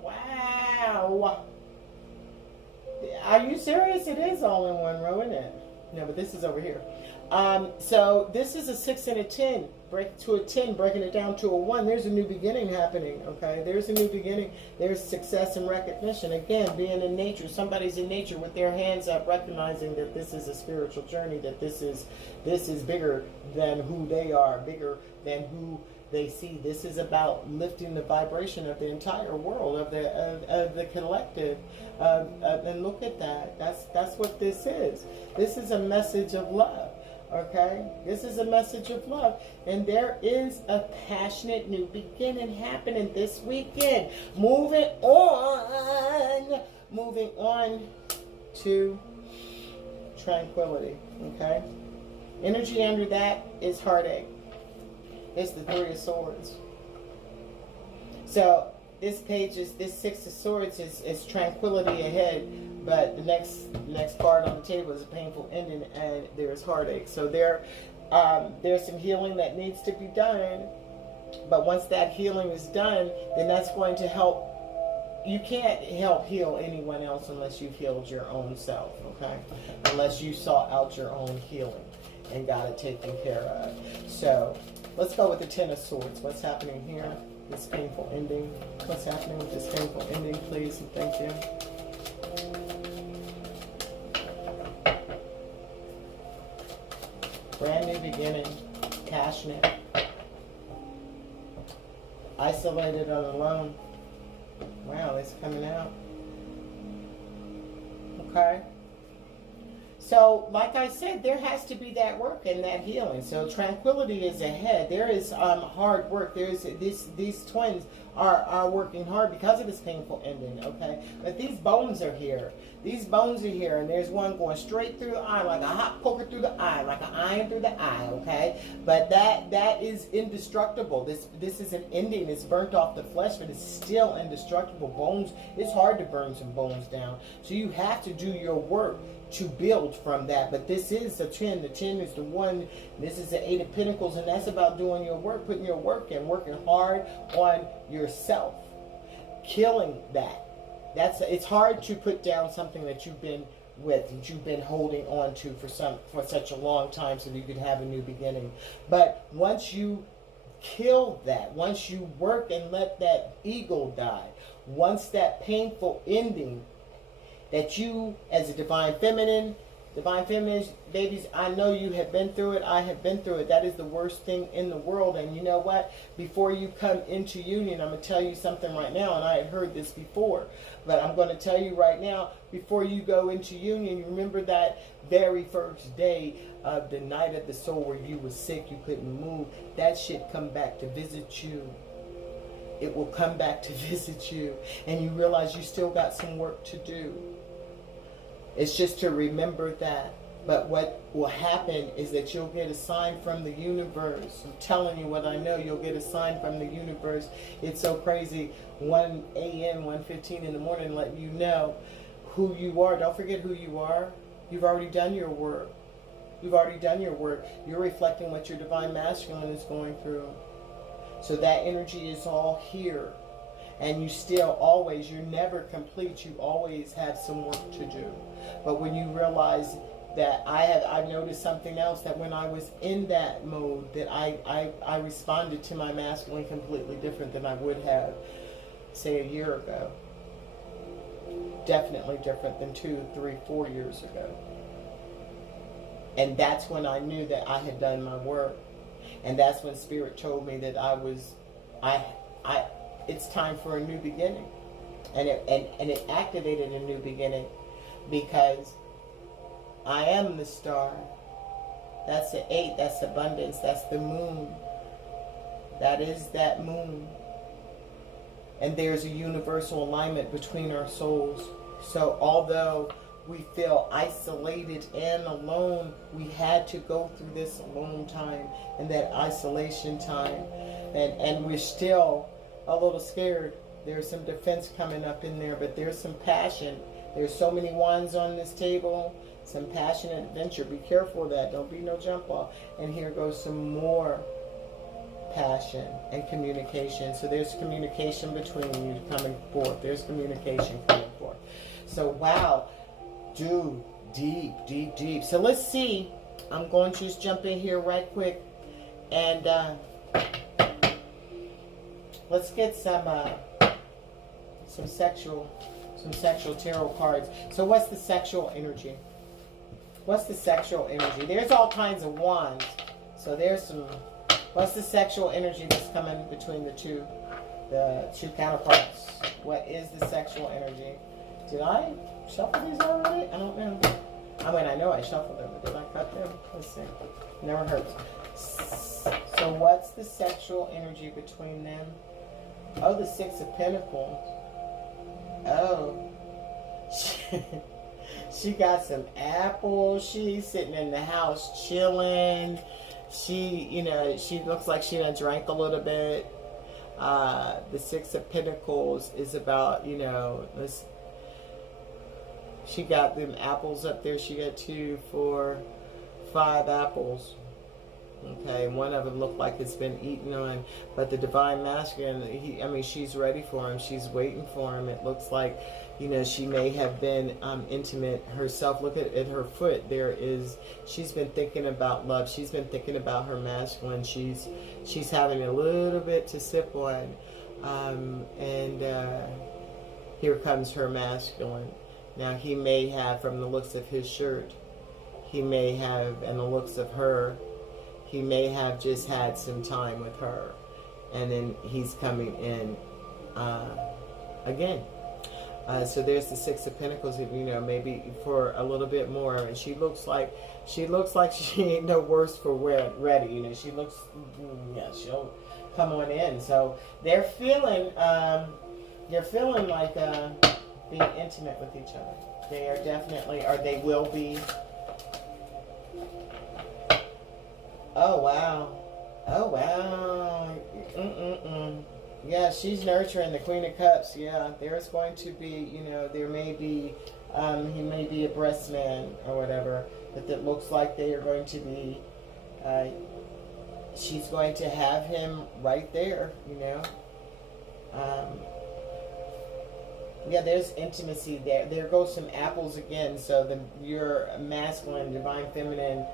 Wow. Are you serious? It is all in one row, isn't it? No, but this is over here. So this is a 6 and a 10. Break to a 10, breaking it down to a 1. There's a new beginning happening, okay? There's a new beginning. There's success and recognition. Again, being in nature. Somebody's in nature with their hands up, recognizing that this is a spiritual journey, that this is bigger than who they are, bigger than who they see. This is about lifting the vibration of the entire world, of the collective. And look at that. That's what this is. This is a message of love. Okay, this is a message of love, and there is a passionate new beginning happening this weekend. Moving on to tranquility. Okay, energy under that is heartache. It's the Three of Swords. So this page is, this Six of Swords is tranquility ahead. But the next card on the table is a painful ending, and there's heartache. So there's some healing that needs to be done. But once that healing is done, then that's going to help. You can't help heal anyone else unless you've healed your own self, okay? Unless you sought out your own healing and got it taken care of. So let's go with the Ten of Swords. What's happening here? This painful ending. What's happening with this painful ending, please, and thank you. Brand new beginning, passionate, isolated and alone. Wow, it's coming out. Okay. So, like I said, there has to be that work and that healing. So, tranquility is ahead. There is hard work. There's these twins are working hard because of this painful ending, okay? But these bones are here. These bones are here, and there's one going straight through the eye, like a hot poker through the eye, like an iron through the eye, okay? But that is indestructible. This is an ending. It's burnt off the flesh, but it's still indestructible. Bones, it's hard to burn some bones down. So you have to do your work to build from that. But this is the 10. The 10 is the one. This is the 8 of Pentacles, and that's about doing your work, putting your work in, working hard on yourself, killing that. It's hard to put down something that you've been with, that you've been holding on to for such a long time, so that you could have a new beginning. But once you kill that, once you work and let that ego die, once that painful ending that you, as a divine feminine, babies, I know you have been through it. I have been through it. That is the worst thing in the world. And you know what? Before you come into union, I'm going to tell you something right now, and I had heard this before, but I'm going to tell you right now, before you go into union, you remember that very first day of the night of the soul where you were sick, you couldn't move, that shit come back to visit you. It will come back to visit you, and you realize you still got some work to do. It's just to remember that. But what will happen is that you'll get a sign from the universe. I'm telling you what I know. You'll get a sign from the universe. It's so crazy. 1 a.m., 1:15 in the morning, letting you know who you are. Don't forget who you are. You've already done your work. You've already done your work. You're reflecting what your divine masculine is going through. So that energy is all here. And you still always, you're never complete. You always have some work to do. But when you realize that I noticed something else, that when I was in that mode, that I responded to my masculine completely different than I would have, say, a year ago. Definitely different than 2, 3, 4 years ago. And that's when I knew that I had done my work. And that's when Spirit told me that it's time for a new beginning. And it activated a new beginning, because I am the star. That's the 8, that's abundance, that's the moon. That is that moon. And there's a universal alignment between our souls. So although we feel isolated and alone, we had to go through this alone time and that isolation time. And we're still a little scared. There's some defense coming up in there, but there's some passion. There's so many wands on this table. Some passion and adventure. Be careful of that. Don't be no jump off. And here goes some more passion and communication. So there's communication between you coming forth. There's communication coming forth. So wow, dude, deep, deep, deep. So let's see. I'm going to just jump in here right quick, and let's get some sexual tarot cards. So what's the sexual energy? What's the sexual energy? There's all kinds of wands. So there's some. What's the sexual energy that's coming between the two counterparts? What is the sexual energy? Did I shuffle these already? I don't know. I mean, I know I shuffled them, but did I cut them? Let's see. Never hurts. So what's the sexual energy between them? Oh, the 6 of Pentacles. Oh. She got some apples. She's sitting in the house chilling. She looks like she done drank a little bit. The 6 of Pentacles is about, she got them apples up there. She got 2, 4, 5 apples. Okay, one of them looked like it's been eaten on. But the divine masculine, she's ready for him. She's waiting for him. It looks like, she may have been intimate herself. Look at her foot. She's been thinking about love. She's been thinking about her masculine. She's having a little bit to sip on. Here comes her masculine. Now, he may have, from the looks of his shirt, and the looks of her, he may have just had some time with her. And then he's coming in again. So there's the 6 of Pentacles, maybe for a little bit more. And she looks like she ain't no worse for ready. She looks, come on in. So they're feeling like being intimate with each other. They are definitely, or they will be. Oh wow, oh wow. Yeah, she's nurturing the Queen of Cups. Yeah, there's going to be, there may be, he may be a breast man or whatever, but it looks like they are going to be, she's going to have him right there, yeah, there's intimacy there. There goes some apples again. So your masculine, divine feminine,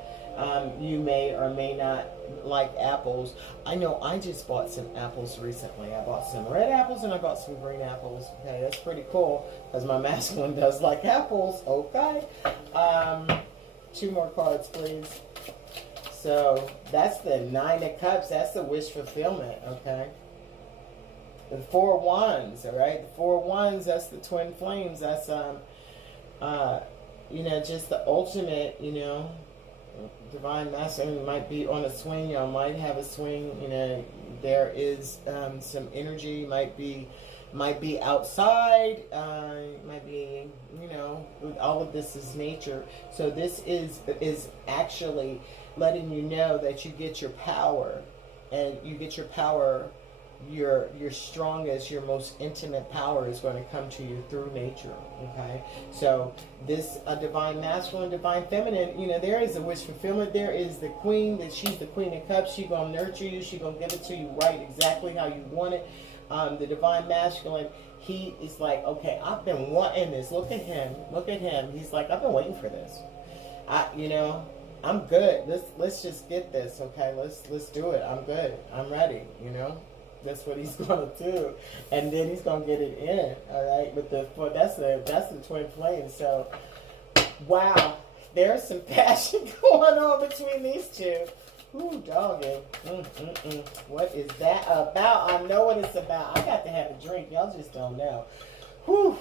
you may or may not like apples. I know I just bought some apples recently. I bought some red apples and I bought some green apples. Okay, that's pretty cool because my masculine does like apples. Okay. 2 more cards, please. So that's the 9 of Cups. That's the wish fulfillment. Okay. The 4 of Wands, all right? The 4 of Wands, that's the twin flames. That's, just the ultimate, divine masculine might be on a swing. Y'all might have a swing. There is some energy. Might be outside. Might be, all of this is nature. So this is actually letting you know that you get your power, and you get your power. Your strongest, your most intimate power is going to come to you through nature. Okay, so this divine masculine, divine feminine. There is a wish fulfillment. There is the queen. That she's the Queen of Cups. She's gonna nurture you. She's gonna give it to you right, exactly how you want it. The divine masculine, he is like, okay, I've been wanting this. Look at him. Look at him. He's like, I've been waiting for this. I'm good. Let's just get this. Okay, let's do it. I'm good. I'm ready. That's what he's gonna do, and then he's gonna get it in. All right, but that's the twin flame. So, wow, there's some passion going on between these two. Ooh, doggy. What is that about? I know what it's about. I got to have a drink. Y'all just don't know. Whew.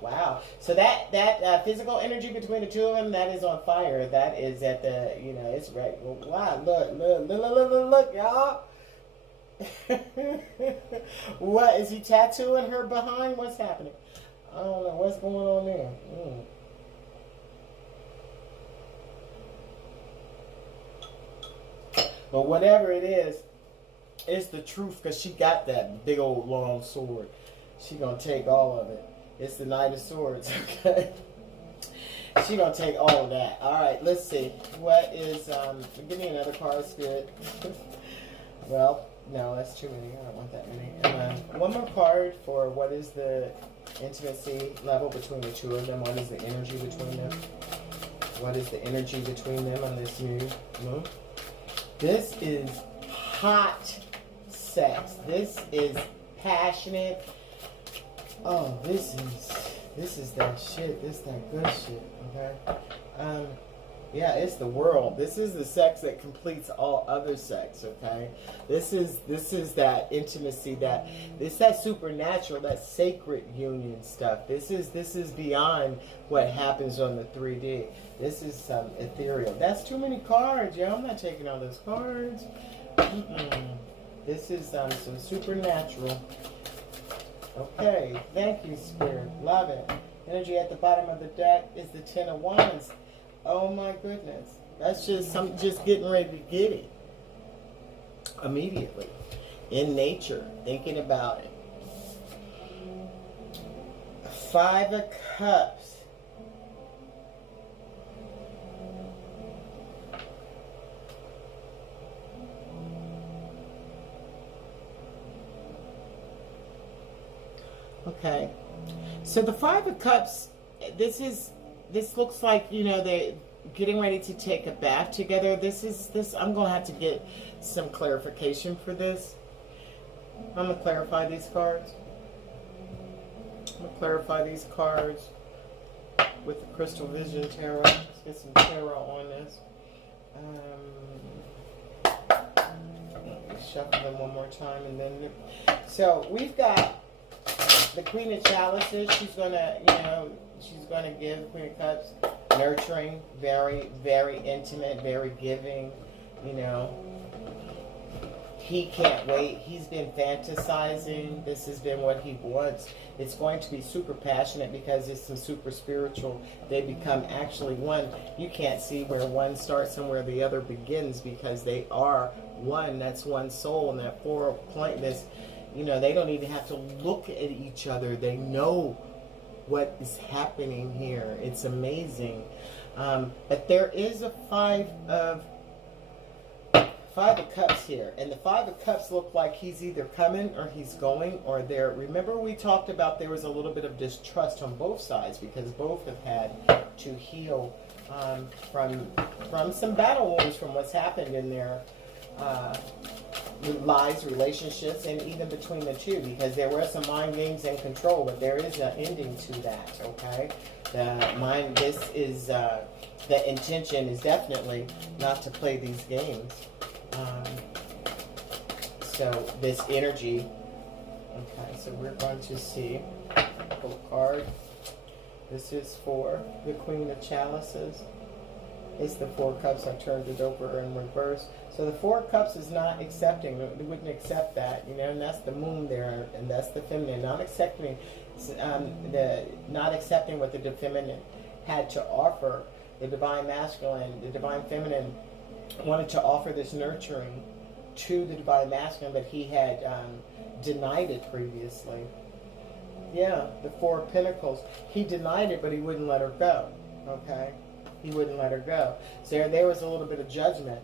Wow. So that physical energy between the two of them, that is on fire. That is at the, it's right. Wow. Look, y'all. What is he tattooing her behind? What's happening? I don't know what's going on there. But whatever it is, it's the truth, because she got that big old long sword. She gonna take all of it. It's the Knight of Swords. Okay, she gonna take all of that. All right, let's see. What is give me another card, Spirit. Well, no, that's too many. I don't want that many. And one more card for what is the intimacy level between the two of them. What is the energy between them? What is the energy between them on this new moon? This is hot sex. This is passionate. Oh, this is that shit. This is that good shit. Okay. Yeah, it's the world. This is the sex that completes all other sex, okay? This is that intimacy, that supernatural, that sacred union stuff. This is beyond what happens on the 3D. This is ethereal. That's too many cards, yo. I'm not taking all those cards. This is some supernatural. Okay, thank you, Spirit. Love it. Energy at the bottom of the deck is the 10 of Wands. Oh my goodness. That's I'm just getting ready to get it. Immediately. In nature. Thinking about it. 5 of Cups. Okay. So the 5 of Cups, this looks like, they're getting ready to take a bath together. I'm going to have to get some clarification for this. I'm going to clarify these cards. I'm going to clarify these cards with the Crystal Vision Tarot. Let's get some tarot on this. Shuffle them one more time, and then... So, we've got the Queen of Chalices. She's going to give Queen of Cups nurturing, very, very intimate, very giving, he can't wait. He's been fantasizing. This has been what he wants. It's going to be super passionate because it's some super spiritual. They become actually one. You can't see where one starts and where the other begins because they are one. That's one soul. And that four point, this, you know, they don't even have to look at each other. They know what is happening here. It's amazing. But there is a Five of Cups here, and the Five of Cups look like he's either coming or he's going or there. Remember we talked about there was a little bit of distrust on both sides because both have had to heal from some battle wounds from what's happened in their lives, relationships, and even between the two, because there were some mind games and control, but there is an ending to that. Okay, the intention is definitely not to play these games. So this energy, okay, so we're going to see a card. This is for the Queen of Chalices. It's the Four Cups. I turned it over in reverse. So the Four Cups is not accepting. They wouldn't accept that, you know, and that's the moon there, and that's the feminine. Not accepting what the feminine had to offer. The divine masculine, the divine feminine wanted to offer this nurturing to the divine masculine, but he had denied it previously. Yeah, the Four of Pentacles. He denied it, but he wouldn't let her go. Okay, he wouldn't let her go. So there was a little bit of judgment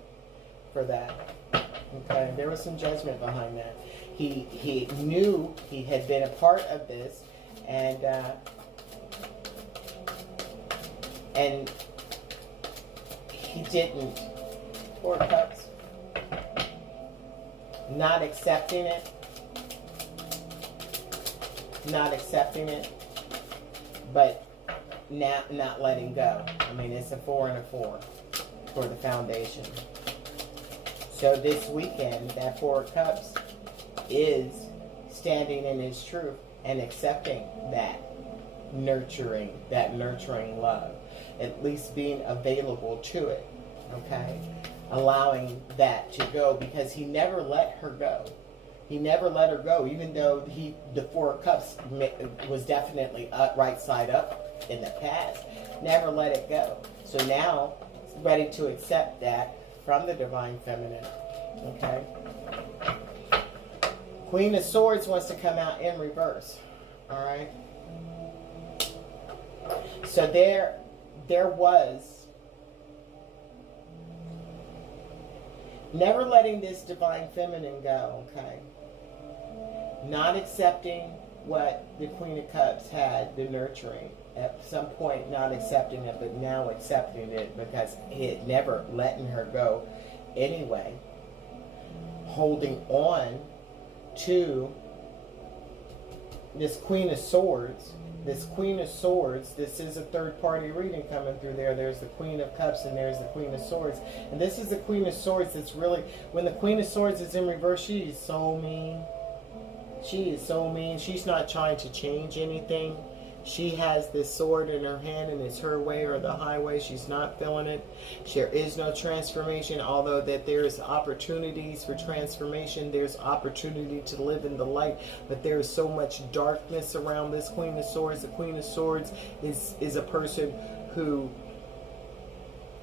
for that. Okay, there was some judgment behind that. He knew he had been a part of this, and he didn't. Four Cups. Not accepting it. Not accepting it. But not letting go. I mean, it's a 4 and a 4 for the foundation. So this weekend, that Four of Cups is standing in his truth and accepting that nurturing love. At least being available to it. Okay? Allowing that to go, because he never let her go. He never let her go, even though the Four of Cups was definitely right side up in the past. Never let it go. So now, he's ready to accept that from the divine feminine. Okay? Queen of Swords wants to come out in reverse. Alright? So there was never letting this divine feminine go, okay? Not accepting what the Queen of Cups had, the nurturing. At some point not accepting it, but now accepting it because he had never letting her go anyway. Holding on to this Queen of Swords. This Queen of Swords, this is a third-party reading coming through there. There's the Queen of Cups and there's the Queen of Swords. And this is the Queen of Swords that's really, when the Queen of Swords is in reverse, she is so mean. She is so mean. She's not trying to change anything. She has this sword in her hand and it's her way or the highway. She's not feeling it. There is no transformation, although that there's opportunities for transformation. There's opportunity to live in the light, but there is so much darkness around this Queen of Swords. The Queen of Swords is a person who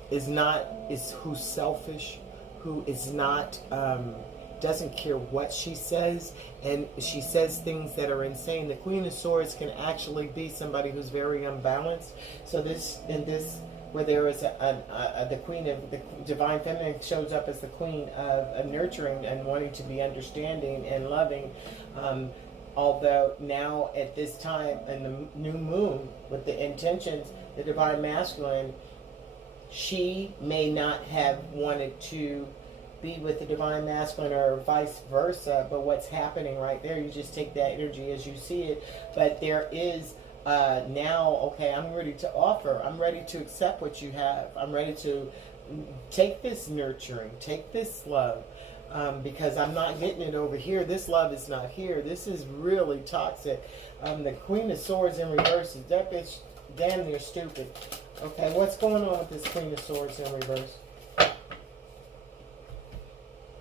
who's selfish, who is not doesn't care what she says, and she says things that are insane. The Queen of Swords can actually be somebody who's very unbalanced. So where there is the Queen of the Divine Feminine shows up as the Queen of nurturing and wanting to be understanding and loving. Although now at this time in the new moon with the intentions, the Divine Masculine, she may not have wanted to be with the Divine Masculine or vice versa, but what's happening right there, you just take that energy as you see it. But there is now, okay, I'm ready to offer. I'm ready to accept what you have. I'm ready to take this nurturing, take this love, because I'm not getting it over here. This love is not here. This is really toxic. The Queen of Swords in reverse is that bitch damn near stupid. Okay, what's going on with this Queen of Swords in reverse?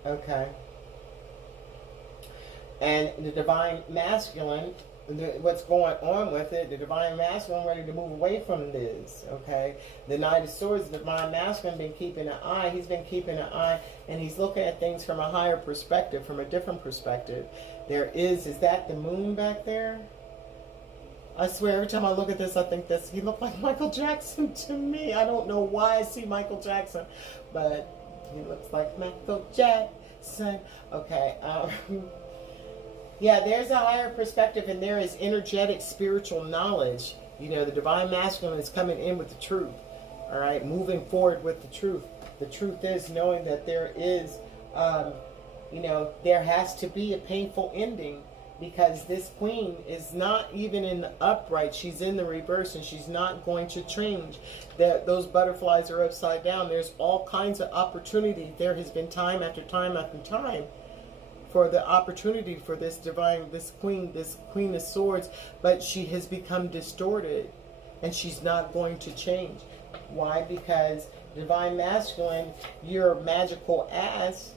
Okay. And the divine masculine, what's going on with it, the divine masculine ready to move away from this, okay? The Knight of Swords, the divine masculine, been keeping an eye. He's been keeping an eye, and he's looking at things from a higher perspective, from a different perspective. Is that the moon back there? I swear, every time I look at this, I think he looked like Michael Jackson to me. I don't know why I see Michael Jackson, but he looks like Michael Jackson. Okay, yeah, there's a higher perspective, and there is energetic spiritual knowledge. You know, the divine masculine is coming in with the truth, all right, moving forward with the truth. The truth is knowing that there is, you know, there has to be a painful ending, because this queen is not even in the upright. She's in the reverse, and she's not going to change. Those butterflies are upside down. There's all kinds of opportunity. There has been time after time after time for the opportunity for this queen of swords, but she has become distorted, and she's not going to change. Why? Because divine masculine, your magical ass,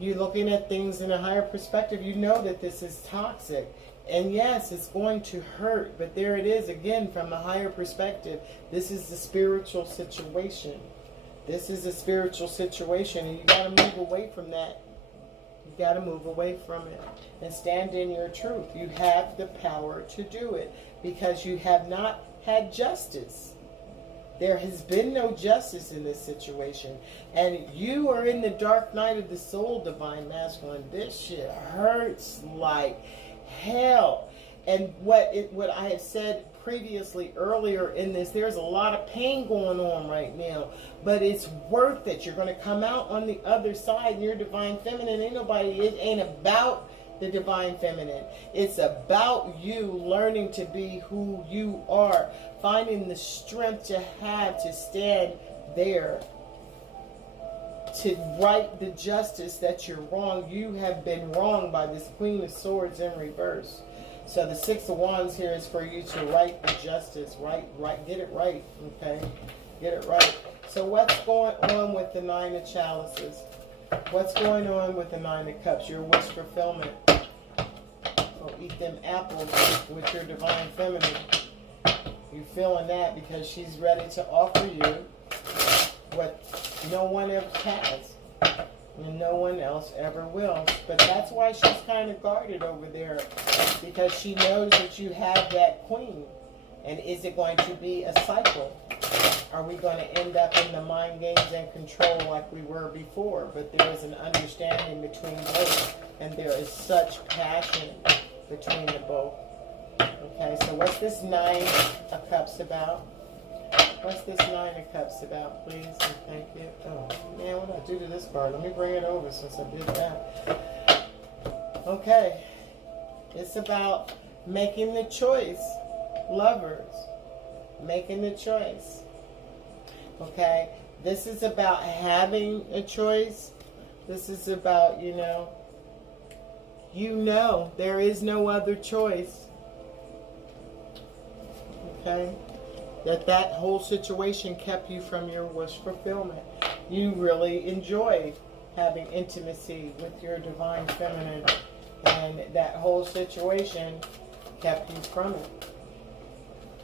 you're looking at things in a higher perspective. You know that this is toxic. And yes, it's going to hurt. But there it is again from a higher perspective. This is the spiritual situation. This is a spiritual situation. And you got to move away from that. You got to move away from it. And stand in your truth. You have the power to do it. Because you have not had justice. There has been no justice in this situation. And you are in the dark night of the soul, divine masculine. This shit hurts like hell. And what I have said previously earlier in this, there's a lot of pain going on right now. But it's worth it. You're going to come out on the other side, and you're divine feminine. It ain't about the divine feminine. It's about you learning to be who you are, finding the strength to have to stand there to right the justice that you're wrong. You have been wronged by this Queen of Swords in reverse. So the Six of Wands here is for you to right the justice, right, get it right, okay? Get it right. So what's going on with the Nine of Chalices? What's going on with the Nine of Cups? Your wish fulfillment. Oh, eat them apples with your divine feminine. You're feeling that because she's ready to offer you what no one else has. And no one else ever will. But that's why she's kind of guarded over there. Because she knows that you have that queen. And is it going to be a cycle? Are we going to end up in the mind games and control like we were before? But there is an understanding between both. And there is such passion between the both. Okay, so what's this Nine of Cups about? What's this Nine of Cups about, please? And thank you. Oh, man, what did I do to this card? Let me bring it over since I did that. Okay. It's about making the choice. Lovers. Making the choice. Okay? This is about having a choice. This is about, you know, there is no other choice. Okay? That whole situation kept you from your wish fulfillment. You really enjoyed having intimacy with your divine feminine, and that whole situation kept you from it.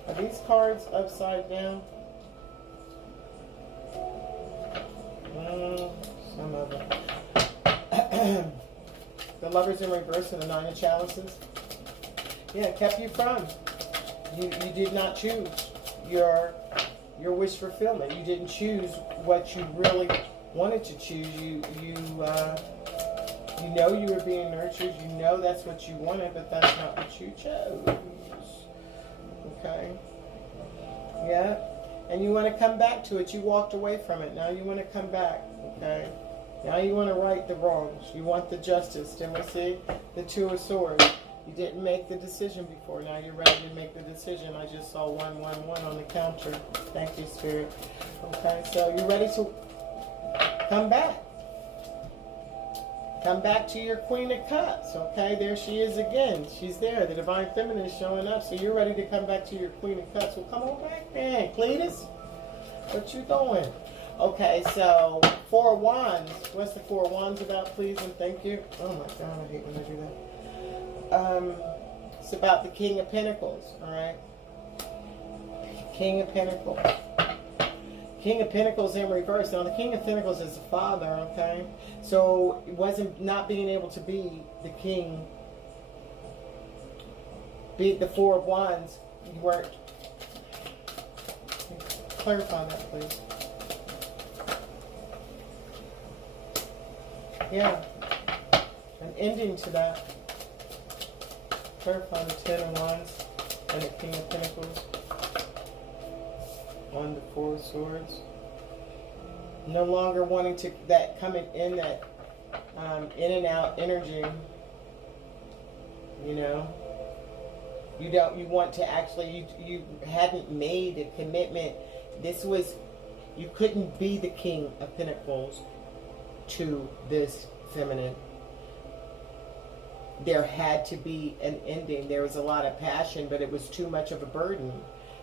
Are these cards upside down? Some of them. The Lovers in reverse and the Nine of Chalices. Yeah, it kept you from. You did not choose your wish fulfillment. You didn't choose what you really wanted to choose. You know you were being nurtured. You know that's what you wanted, but that's not what you chose. Okay? Yeah? And you want to come back to it. You walked away from it. Now you want to come back. Okay? Now you want to right the wrongs. You want the justice. Then we see the Two of Swords. You didn't make the decision before. Now you're ready to make the decision. I just saw 111 on the counter. Thank you, Spirit. Okay, so you're ready to come back. Come back to your Queen of Cups. Okay, there she is again. She's there. The Divine Feminine is showing up. So you're ready to come back to your Queen of Cups. Well, come on back, man. Cletus, what you doing? Okay, so Four of Wands. What's the Four of Wands about, please and thank you? Oh my God, I hate when I do that. It's about the King of Pentacles, all right? King of Pentacles. King of Pentacles in reverse. Now, the King of Pentacles is the father, okay? So, it wasn't not being able to be the king. Be the Four of Wands. You weren't. Clarify that, please. Yeah. An ending to that. Clarify the Ten of Wands and the King of Pentacles. On the Four of Swords. No longer wanting to, that coming in, that in and out energy. You know. You want to actually, you hadn't made a commitment. This was, you couldn't be the King of Pentacles to this feminine. There had to be an ending. There was a lot of passion, but it was too much of a burden.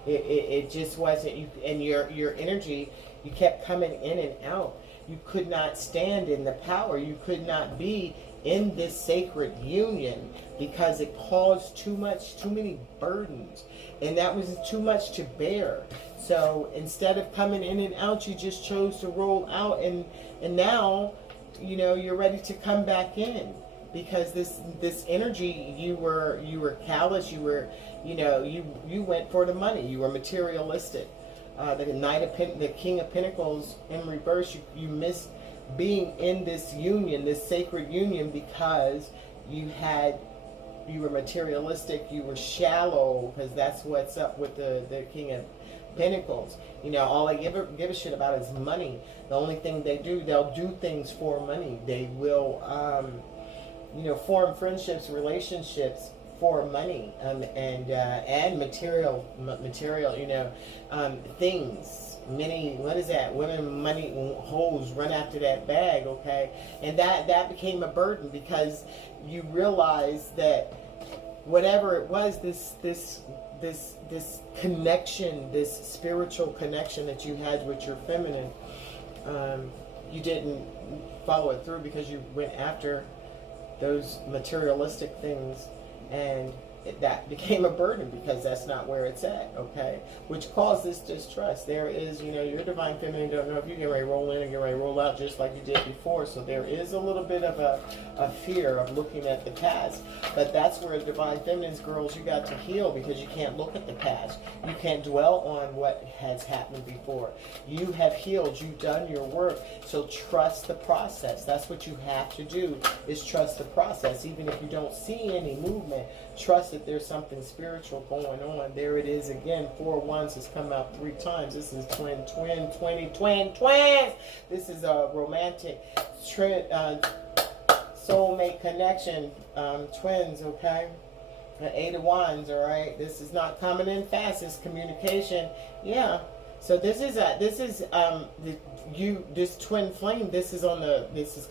It just wasn't, and your energy, you kept coming in and out. You could not stand in the power. You could not be in this sacred union because it caused too many burdens, and that was too much to bear. So instead of coming in and out, you just chose to roll out, and now, you know, you're ready to come back in. Because this energy, you were callous, you were, you know, you went for the money, you were materialistic. The King of Pentacles in reverse, you missed being in this union, this sacred union, because you were materialistic, you were shallow, because that's what's up with the King of Pentacles. You know, all they give a shit about is money. The only thing they'll do things for money. They will you know, form friendships, relationships for money, and material, you know, things. Many, what is that? Women, money, hoes run after that bag, okay? And that became a burden because you realize that whatever it was, this connection, this spiritual connection that you had with your feminine, you didn't follow it through because you went after those materialistic things, and that became a burden because that's not where it's at, okay? Which caused this distrust. There is, you know, your divine feminine don't know if you get ready to roll in or get ready to roll out just like you did before. So there is a little bit of a fear of looking at the past. But that's where divine feminines, girls, you got to heal, because you can't look at the past. You can't dwell on what has happened before. You have healed. You've done your work. So trust the process. That's what you have to do, is trust the process. Even if you don't see any movement, trust that there's something spiritual going on. There it is again. Four of Wands has come out 3 times. This is twins. This is a romantic soulmate connection. Twins, okay? The 8 of Wands, all right? This is not coming in fast. It's communication. Yeah. So this twin flame. This is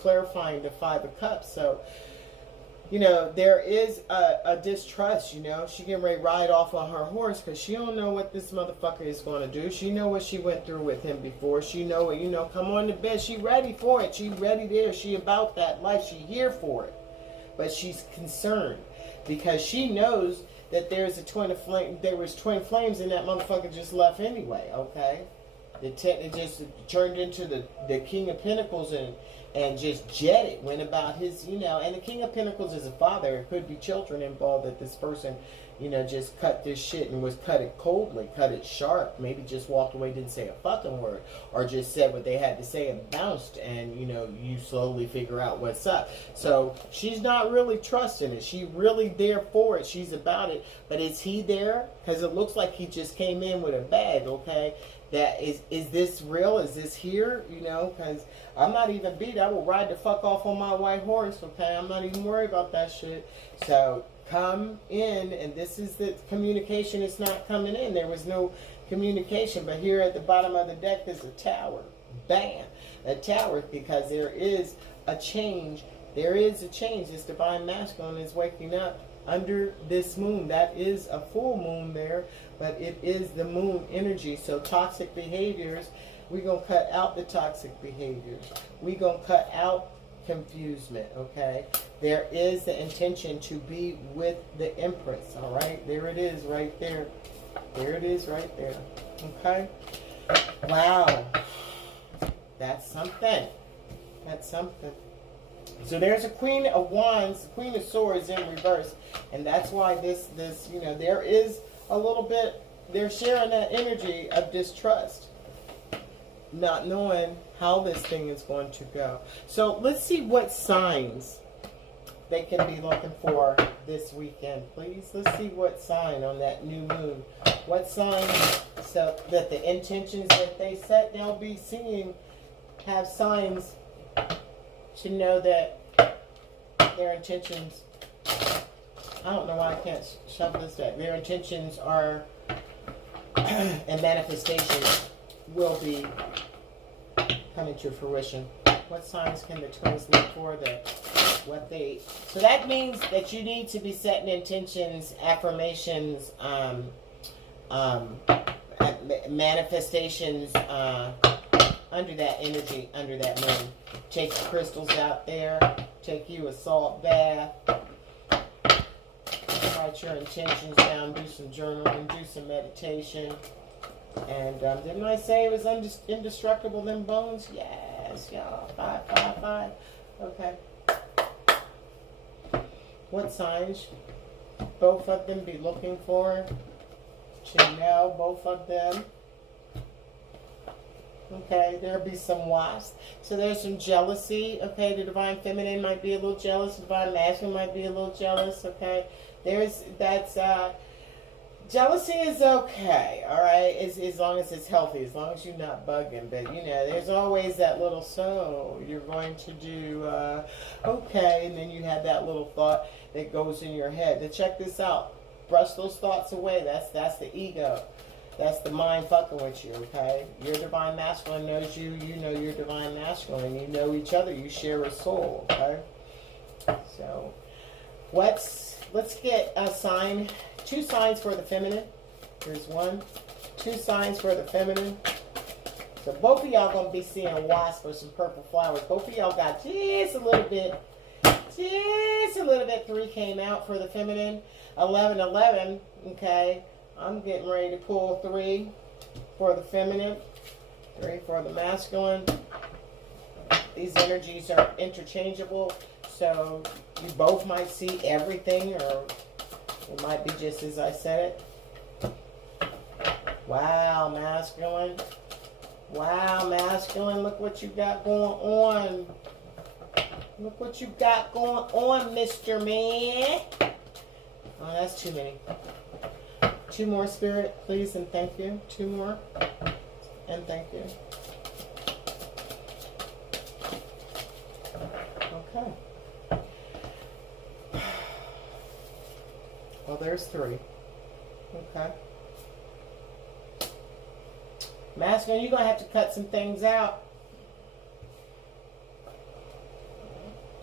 clarifying the 5 of Cups. So, you know, there is a distrust, you know. She getting ready to ride off on her horse because she don't know what this motherfucker is going to do. She know what she went through with him before. She know it, you know, come on to bed. She ready for it. She ready there. She about that life. She here for it. But she's concerned because she knows that there's a twin flame. There was twin flames and that motherfucker just left anyway, okay? It just turned into the King of Pentacles and just jetted, went about his, you know, and the King of Pentacles is a father. It could be children involved that this person, you know, just cut this shit and was cut it coldly, cut it sharp, maybe just walked away, didn't say a fucking word, or just said what they had to say and bounced, and, you know, you slowly figure out what's up. So she's not really trusting it. She really there for it. She's about it. But is he there? Because it looks like he just came in with a bag, okay? That is this real? Is this here? You know, because I'm not even beat. I will ride the fuck off on my white horse, okay? I'm not even worried about that shit. So come in, and this is the communication. It's not coming in. There was no communication. But here at the bottom of the deck is a tower. Bam! A tower, because there is a change. There is a change. This divine masculine is waking up under this moon. That is a full moon there, but it is the moon energy. So toxic behaviors We're going to cut out the toxic behaviors. We're going to cut out confusement, okay? There is the intention to be with the Empress, all right? There it is right there. There it is right there, okay? Wow. That's something. That's something. So there's a Queen of Wands, Queen of Swords in reverse. And that's why this, you know, there is a little bit, they're sharing that energy of distrust. Not knowing how this thing is going to go. So let's see what signs they can be looking for this weekend, please. Let's see what sign on that new moon. What sign, so that the intentions that they set, they'll be seeing, have signs to know that their intentions, I don't know why I can't shove this down. Their intentions are, and manifestations will be coming to fruition. What signs can the twins look for that what they, so that means that you need to be setting intentions, affirmations, manifestations under that energy, under that moon. Take the crystals out there, take you a salt bath, write your intentions down, do some journaling, do some meditation. And didn't I say it was indestructible, them bones? Yes, y'all. 5, 5, 5. Okay. What signs both of them be looking for to know, both of them? Okay, there'll be some wasps. So there's some jealousy. Okay, the Divine Feminine might be a little jealous. The Divine Masculine might be a little jealous. Okay, jealousy is okay, all right, as long as it's healthy, as long as you're not bugging. But, you know, there's always that little, so you're going to do, okay, and then you have that little thought that goes in your head. To check this out, brush those thoughts away. That's the ego. That's the mind fucking with you, okay? Your Divine Masculine knows you. You know your Divine Masculine. You know each other. You share a soul, okay? So, let's get a sign. 2 signs for the feminine. Here's 1. 2 signs for the feminine. So both of y'all going to be seeing a wasp or some purple flowers. Both of y'all got just a little bit. 3 came out for the feminine. 11, 11. Okay. I'm getting ready to pull 3 for the feminine. 3 for the masculine. These energies are interchangeable. So you both might see everything, or it might be just as I said it. Wow, masculine. Wow, masculine. Look what you got going on. Look what you got going on, Mr. Man. Oh, that's too many. 2 more, Spirit, please, and thank you. 2 more, and thank you. Okay. Well, there's 3. Okay. Masculine, you're going to have to cut some things out.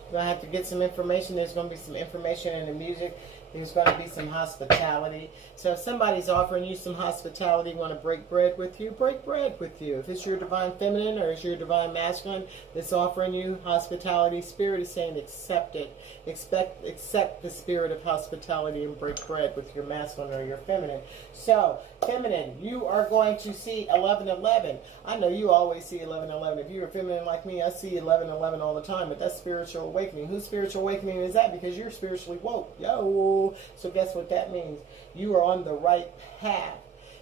You're going to have to get some information. There's going to be some information in the music. There's going to be some hospitality. So if somebody's offering you some hospitality, want to break bread with you, break bread with you. If it's your Divine Feminine or it's your Divine Masculine that's offering you hospitality, Spirit is saying accept it. Accept the spirit of hospitality and break bread with your masculine or your feminine. So, feminine, you are going to see 1111. I know you always see 1111. If you're a feminine like me, I see 1111 all the time, but that's spiritual awakening. Whose spiritual awakening is that? Because you're spiritually woke. Yo! So guess what that means? You are on the right path.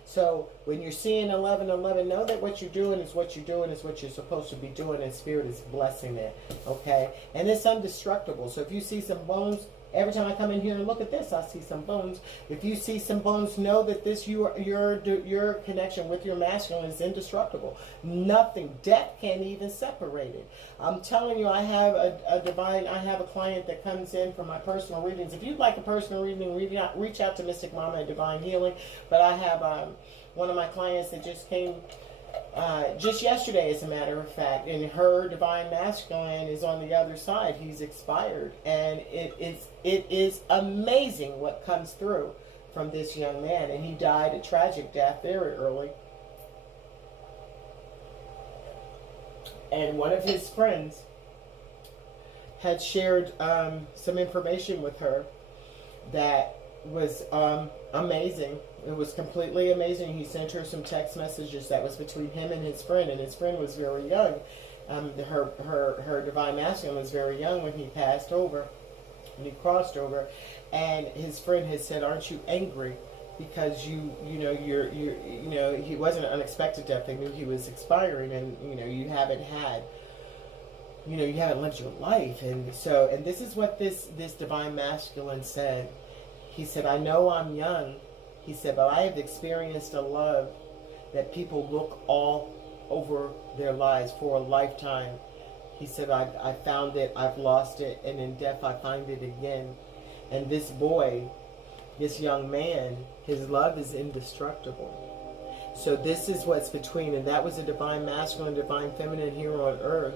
So when you're seeing 1111, know that what you're doing is what you're doing is what you're supposed to be doing, and Spirit is blessing it. Okay? And it's indestructible. So if you see some bones, every time I come in here and look at this, I see some bones. If you see some bones, know that this your connection with your masculine is indestructible. Nothing, death can't even separate it. I'm telling you, I have I have a client that comes in for my personal readings. If you'd like a personal reading, reach out to Mystic Mama at Divine Healing. But I have one of my clients that just came just yesterday, as a matter of fact, and her Divine Masculine is on the other side. He's expired, and it is amazing what comes through from this young man, and he died a tragic death very early. And one of his friends had shared some information with her that was amazing. It was completely amazing. He sent her some text messages that was between him and his friend was very young. Her divine masculine was very young when he passed over, when he crossed over, and his friend had said, "Aren't you angry because he wasn't an unexpected death. They knew he was expiring, and you haven't lived your life." And this is what this divine masculine said. He said, "I know I'm young," he said, "but I have experienced a love that people look all over their lives for a lifetime." He said, I found it, I've lost it, and in death I find it again. And this boy, this young man, his love is indestructible. So this is what's between, and that was a divine masculine, divine feminine here on earth.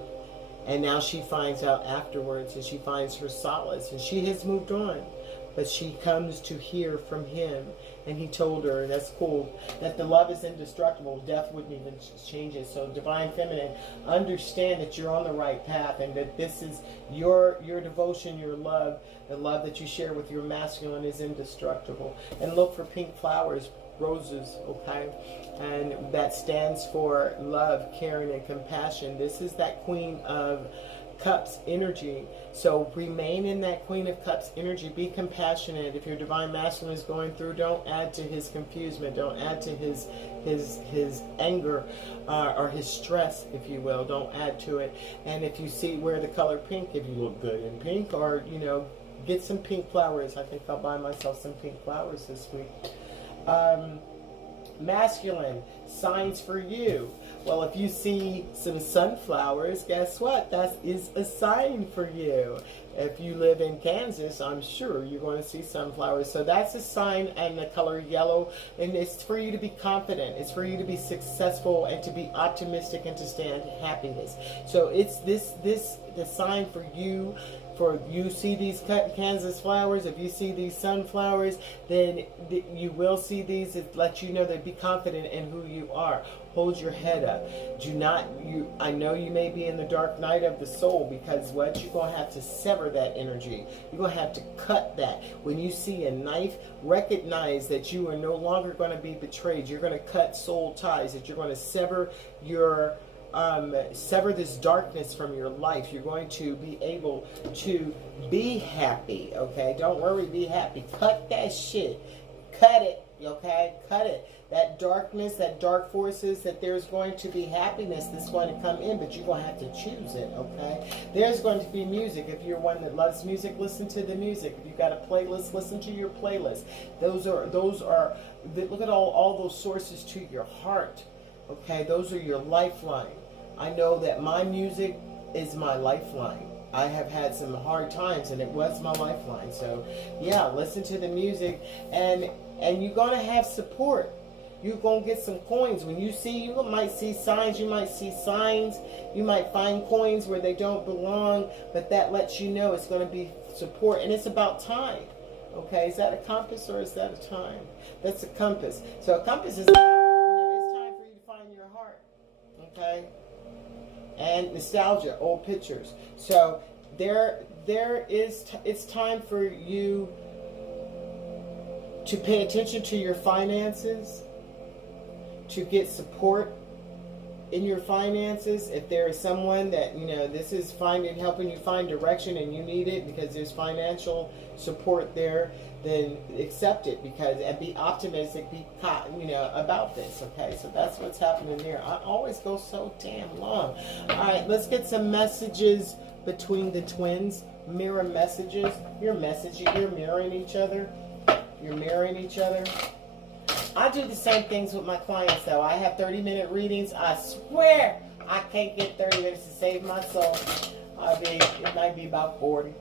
And now she finds out afterwards, and she finds her solace, and she has moved on. But she comes to hear from him, and he told her, and that's cool, that the love is indestructible. Death wouldn't even change it. So divine feminine, understand that you're on the right path, and that this is your devotion, your love, the love that you share with your masculine is indestructible. And look for pink flowers, roses, okay? And that stands for love, caring, and compassion. This is that Queen of Cups energy. So remain in that Queen of Cups energy. Be compassionate. If your divine masculine is going through, don't add to his confusion. Don't add to his anger or his stress, if you will. Don't add to it. And if you see, wear the color pink if you look good in pink, or get some pink flowers. I think I'll buy myself some pink flowers this week. Masculine signs for you. Well, if you see some sunflowers, guess what? That is a sign for you. If you live in Kansas, I'm sure you're going to see sunflowers. So that's a sign, and the color yellow. And it's for you to be confident. It's for you to be successful and to be optimistic and to stand happiness. So it's the sign for you. For you see these Kansas flowers, if you see these sunflowers, then you will see these. It lets you know that be confident in who you are. Hold your head up. I know you may be in the dark night of the soul, because what? You're going to have to sever that energy. You're going to have to cut that. When you see a knife, recognize that you are no longer going to be betrayed. You're going to cut soul ties, that you're going to sever this darkness from your life. You're going to be able to be happy, okay? Don't worry, be happy. Cut that shit. Cut it, okay? Cut it. That darkness, that dark forces, that there's going to be happiness that's going to come in, but you're going to have to choose it, okay? There's going to be music. If you're one that loves music, listen to the music. If you've got a playlist, listen to your playlist. Those are look at all those sources to your heart, okay? Those are your lifeline. I know that my music is my lifeline. I have had some hard times, and it was my lifeline. So, yeah, listen to the music, and you're going to have support. You're going to get some coins. When you might see signs. You might see signs. You might find coins where they don't belong, but that lets you know it's going to be support, and it's about time. Okay, is that a compass or is that a time? That's a compass. So a compass is, it's time for you to find your heart. Okay. And nostalgia, old pictures. So it's time for you to pay attention to your finances, to get support in your finances. If there is someone that, this is helping you find direction and you need it because there's financial support there, then accept it, and be optimistic, about this, okay? So that's what's happening there. I always go so damn long. All right, let's get some messages between the twins. Mirror messages. You're mirroring each other. You're mirroring each other. I do the same things with my clients, though. I have 30-minute readings. I swear I can't get 30 minutes to save my soul. It might be about 40.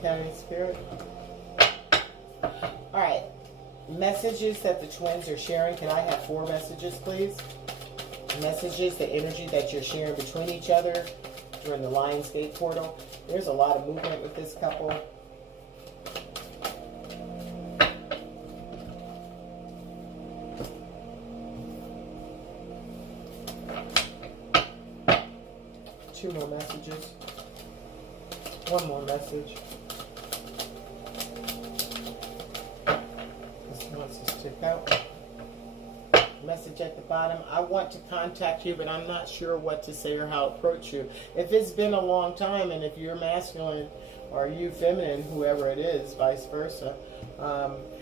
Okay, Spirit. All right. Messages that the twins are sharing. Can I have 4 messages, please? Messages, the energy that you're sharing between each other during the Lionsgate portal. There's a lot of movement with this couple. 2 more messages. 1 more message. This wants to stick out. Message at the bottom. I want to contact you, but I'm not sure what to say or how to approach you. If it's been a long time, and if you're masculine or you feminine, whoever it is, vice versa.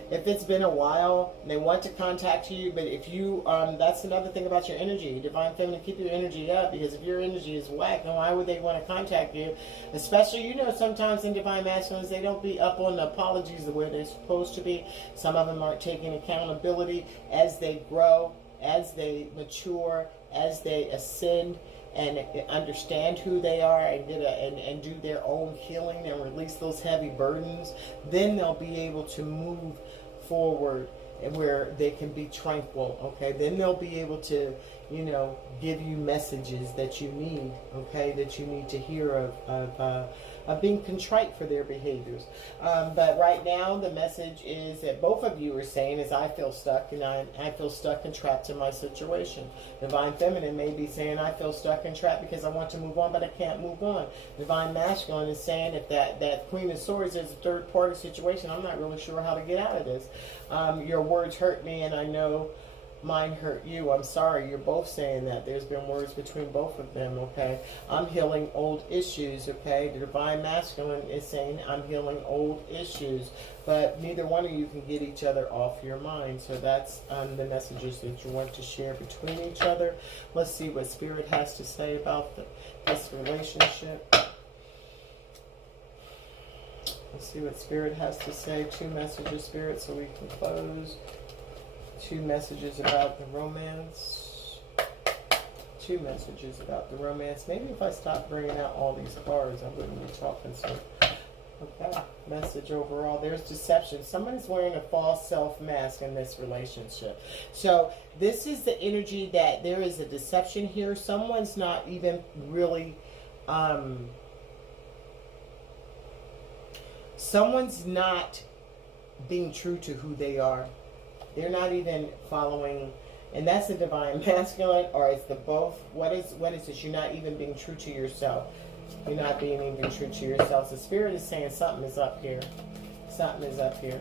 If it's been a while, they want to contact you, but if you, that's another thing about your energy. Divine Feminine, keep your energy up, because if your energy is whack, then why would they want to contact you? Especially, you know, sometimes in Divine Masculines, they don't be up on the apologies the way they're supposed to be. Some of them aren't taking accountability as they grow, as they mature, as they ascend, and understand who they are, and and do their own healing and release those heavy burdens. Then they'll be able to move forward where they can be tranquil. Okay, then they'll be able to, you know, give you messages that you need. Okay, that you need to hear of being contrite for their behaviors. But right now, the message is that both of you are saying is, I feel stuck, and I feel stuck and trapped in my situation. Divine Feminine may be saying, I feel stuck and trapped because I want to move on, but I can't move on. Divine Masculine is saying, if that Queen of Swords is a third-party situation, I'm not really sure how to get out of this. Your words hurt me, and I know mine hurt you. I'm sorry. You're both saying that. There's been words between both of them, okay? I'm healing old issues, okay? The Divine Masculine is saying, I'm healing old issues. But neither one of you can get each other off your mind. So that's the messages that you want to share between each other. Let's see what Spirit has to say about this relationship. Let's see what Spirit has to say. 2 messages, Spirit, so we can close. 2 messages about the romance. 2 messages about the romance. Maybe if I stopped bringing out all these cards, I wouldn't be talking so. Okay. Message overall. There's deception. Somebody's wearing a false self mask in this relationship. So this is the energy that there is a deception here. Someone's not even really... someone's not being true to who they are. They're not even following, and that's the Divine Masculine, or it's the both. What is it? You're not even being true to yourself. You're not being even true to yourself. The Spirit is saying something is up here. Something is up here.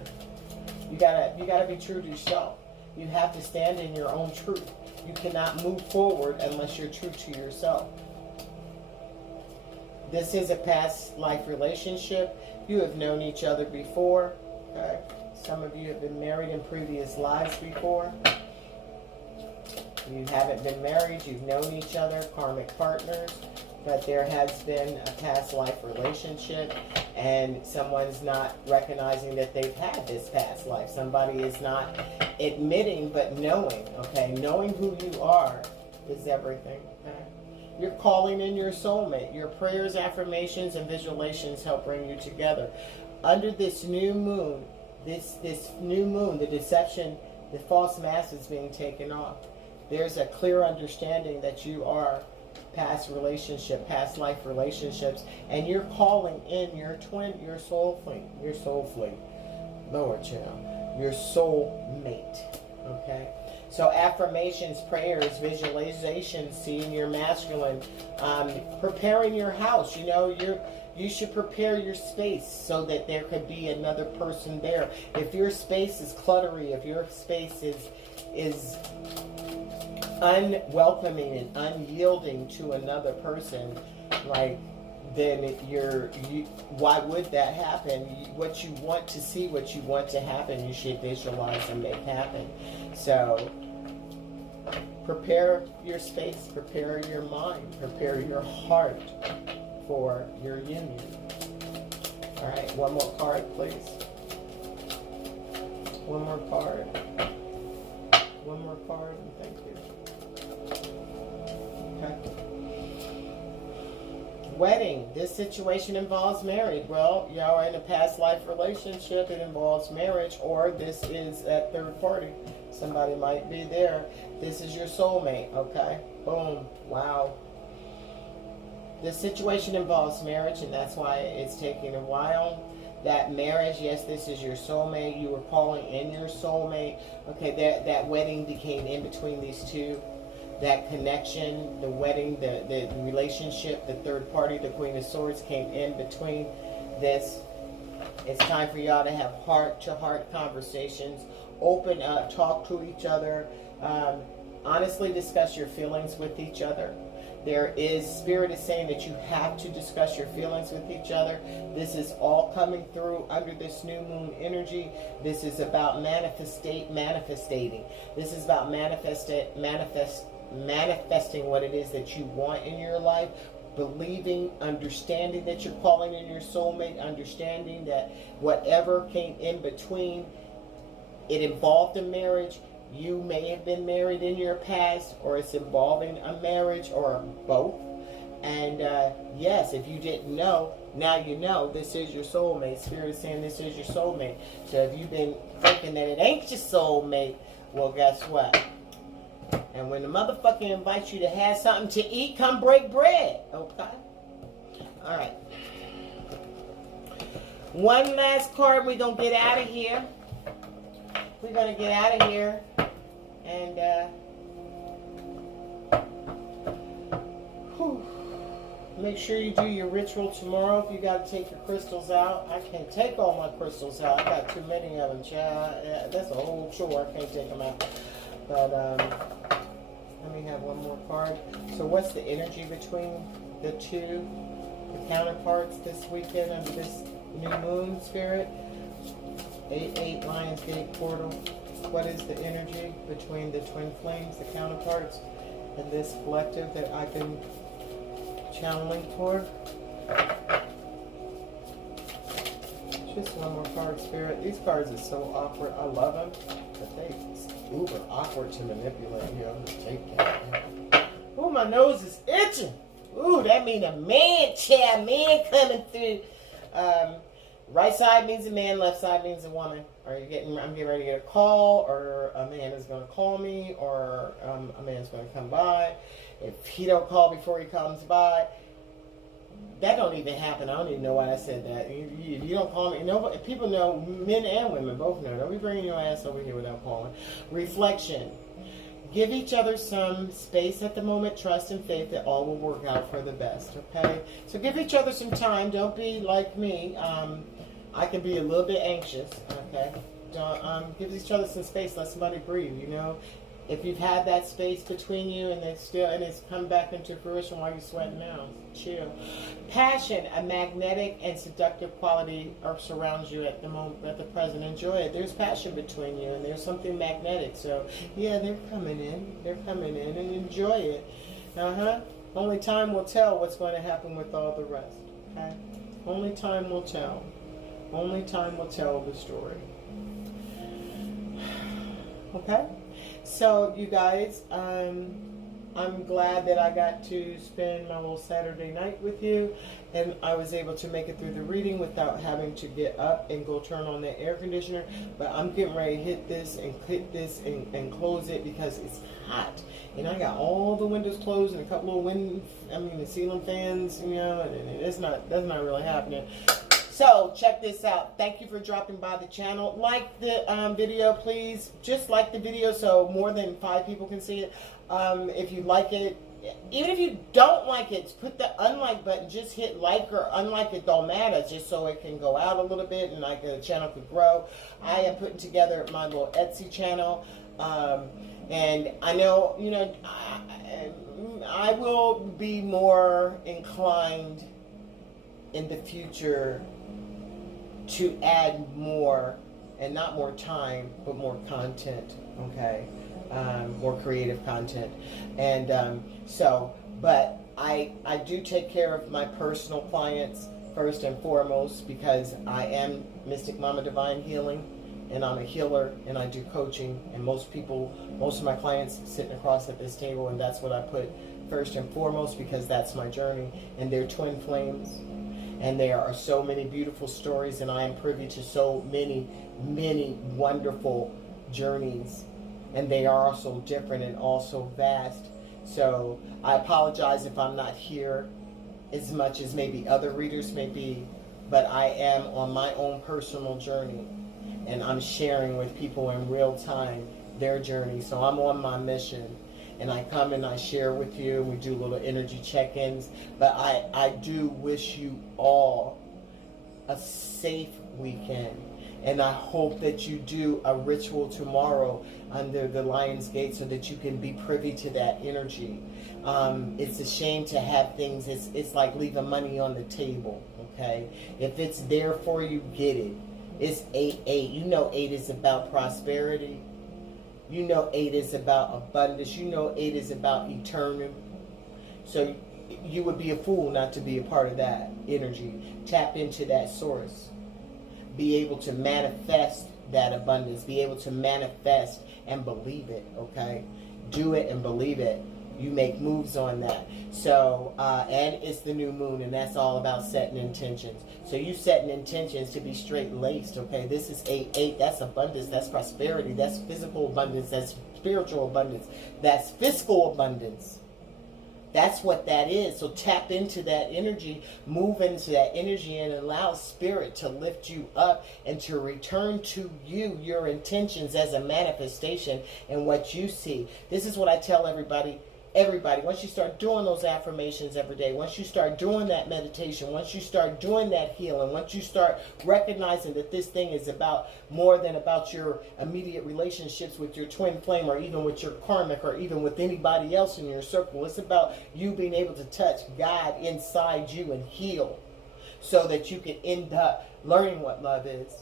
You gotta be true to yourself. You have to stand in your own truth. You cannot move forward unless you're true to yourself. This is a past life relationship. You have known each other before. Okay. Some of you have been married in previous lives before. You haven't been married. You've known each other, karmic partners. But there has been a past life relationship, and someone's not recognizing that they've had this past life. Somebody is not admitting, but knowing. Okay, knowing who you are is everything. Okay, you're calling in your soulmate. Your prayers, affirmations, and visualizations help bring you together. Under this new moon, this new moon, the deception, the false mask is being taken off. There's a clear understanding that you are past relationship, past life relationships, and you're calling in your twin, your soul flame, lower channel, your soul mate. Okay, so affirmations, prayers, visualizations, seeing your masculine, preparing your house. You know, you should prepare your space so that there could be another person there. If your space is cluttery, if your space is unwelcoming and unyielding to another person, like, then why would that happen? What you want to see, what you want to happen, you should visualize and make happen. So prepare your space, prepare your mind, prepare your heart for your union. All right, one more card, please. One more card. One more card, and thank you. Okay. Wedding. This situation involves marriage. Well, y'all are in a past life relationship. It involves marriage, or this is at third party. Somebody might be there. This is your soulmate, okay? Boom. Wow. This situation involves marriage, and that's why it's taking a while. That marriage, yes, this is your soulmate. You were calling in your soulmate. Okay, that wedding became in between these two. that connection, the wedding, the relationship, the third party, the Queen of Swords came in between this. It's time for y'all to have heart-to-heart conversations. Open up, talk to each other. Honestly discuss your feelings with each other. Spirit is saying that you have to discuss your feelings with each other. This is all coming through under this new moon energy. This is about manifesting. This is about manifesting what it is that you want in your life. Believing, understanding that you're calling in your soulmate, understanding that whatever came in between, it involved a marriage. You may have been married in your past, or it's involving a marriage, or both. And yes, if you didn't know, now you know. This is your soulmate. Spirit is saying this is your soulmate. So if you've been thinking that it ain't your soulmate, well, guess what? And when the motherfucker invites you to have something to eat, come break bread. Okay? All right. One last card. We're going to get out of here. We're going to get out of here. And, make sure you do your ritual tomorrow if you got to take your crystals out. I can't take all my crystals out. I got too many of them, child. That's a whole chore. I can't take them out. But, let me have one more card. So what's the energy between the two, the counterparts this weekend under this new moon, Spirit? 8-8 Lionsgate portal. What is the energy between the twin flames, the counterparts, and this collective that I've been channeling for? Just one more card, Spirit. These cards are so awkward. I love them, but they uber awkward to manipulate. Here, I'll just take that. Ooh, my nose is itching. Ooh, that means a man coming through. Right side means a man, left side means a woman. I'm getting ready to get a call, or a man is going to call me, or a man's going to come by. If he don't call before he comes by, that don't even happen. I don't even know why I said that. If you don't call me, people know, men and women both know. Don't be bringing your ass over here without calling. Reflection. Give each other some space at the moment, trust and faith that all will work out for the best, okay? So give each other some time. Don't be like me. I can be a little bit anxious, okay? Don't, give each other some space. Let somebody breathe, you know? If you've had that space between you and it's come back into fruition while you're sweating now, chill. Passion, a magnetic and seductive quality surrounds you at the moment, at the present. Enjoy it. There's passion between you, and there's something magnetic. So yeah, they're coming in, and enjoy it. Only time will tell what's going to happen with all the rest. Okay. Only time will tell. Only time will tell the story. Okay. So, you guys, I'm glad that I got to spend my little Saturday night with you, and I was able to make it through the reading without having to get up and go turn on the air conditioner. But I'm getting ready to hit this and close it because it's hot. And I got all the windows closed and a couple of the ceiling fans, you know, and that's not really happening. So, check this out. Thank you for dropping by the channel. Like the video, please. Just like the video so more than 5 people can see it. If you like it, even if you don't like it, put the unlike button. Just hit like or unlike, it don't matter, just so it can go out a little bit and like the channel could grow. I am putting together my little Etsy channel. And I know, you know, I will be more inclined in the future to add more, and not more time, but more content, okay? More creative content. And but I do take care of my personal clients first and foremost, because I am Mystic Mama Divine Healing, and I'm a healer, and I do coaching, and most of my clients sitting across at this table, and that's what I put first and foremost, because that's my journey. And they're twin flames. And there are so many beautiful stories, and I am privy to so many, many wonderful journeys. And they are also different and also vast. So I apologize if I'm not here as much as maybe other readers may be, but I am on my own personal journey, and I'm sharing with people in real time their journey. So I'm on my mission. and I come and I share with you, and we do little energy check-ins. But I do wish you all a safe weekend. And I hope that you do a ritual tomorrow under the Lion's Gate so that you can be privy to that energy. It's a shame to have things, it's like leaving money on the table, okay? If it's there for you, get it. It's 8-8. You know 8 is about prosperity. You know 8 is about abundance. You know 8 is about eternal. So you would be a fool not to be a part of that energy. Tap into that source. Be able to manifest that abundance. Be able to manifest and believe it, okay? Do it and believe it. You make moves on that. So, and it's the new moon, and that's all about setting intentions. So you setting intentions to be straight-laced, okay? This is 8-8. That's abundance. That's prosperity. That's physical abundance. That's spiritual abundance. That's fiscal abundance. That's what that is. So tap into that energy, move into that energy, and allow spirit to lift you up and to return to you your intentions as a manifestation and what you see. This is what I tell everybody. Everybody, once you start doing those affirmations every day, once you start doing that meditation, once you start doing that healing, once you start recognizing that this thing is about more than about your immediate relationships with your twin flame, or even with your karmic, or even with anybody else in your circle, it's about you being able to touch God inside you and heal, so that you can end up learning what love is,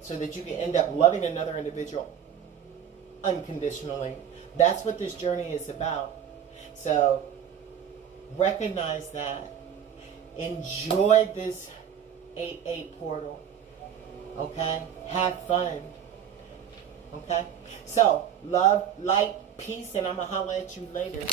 so that you can end up loving another individual unconditionally. That's what this journey is about. So recognize that. Enjoy this 8-8 portal. Okay? Have fun. Okay? So, love, light, peace, and I'm going to holler at you later.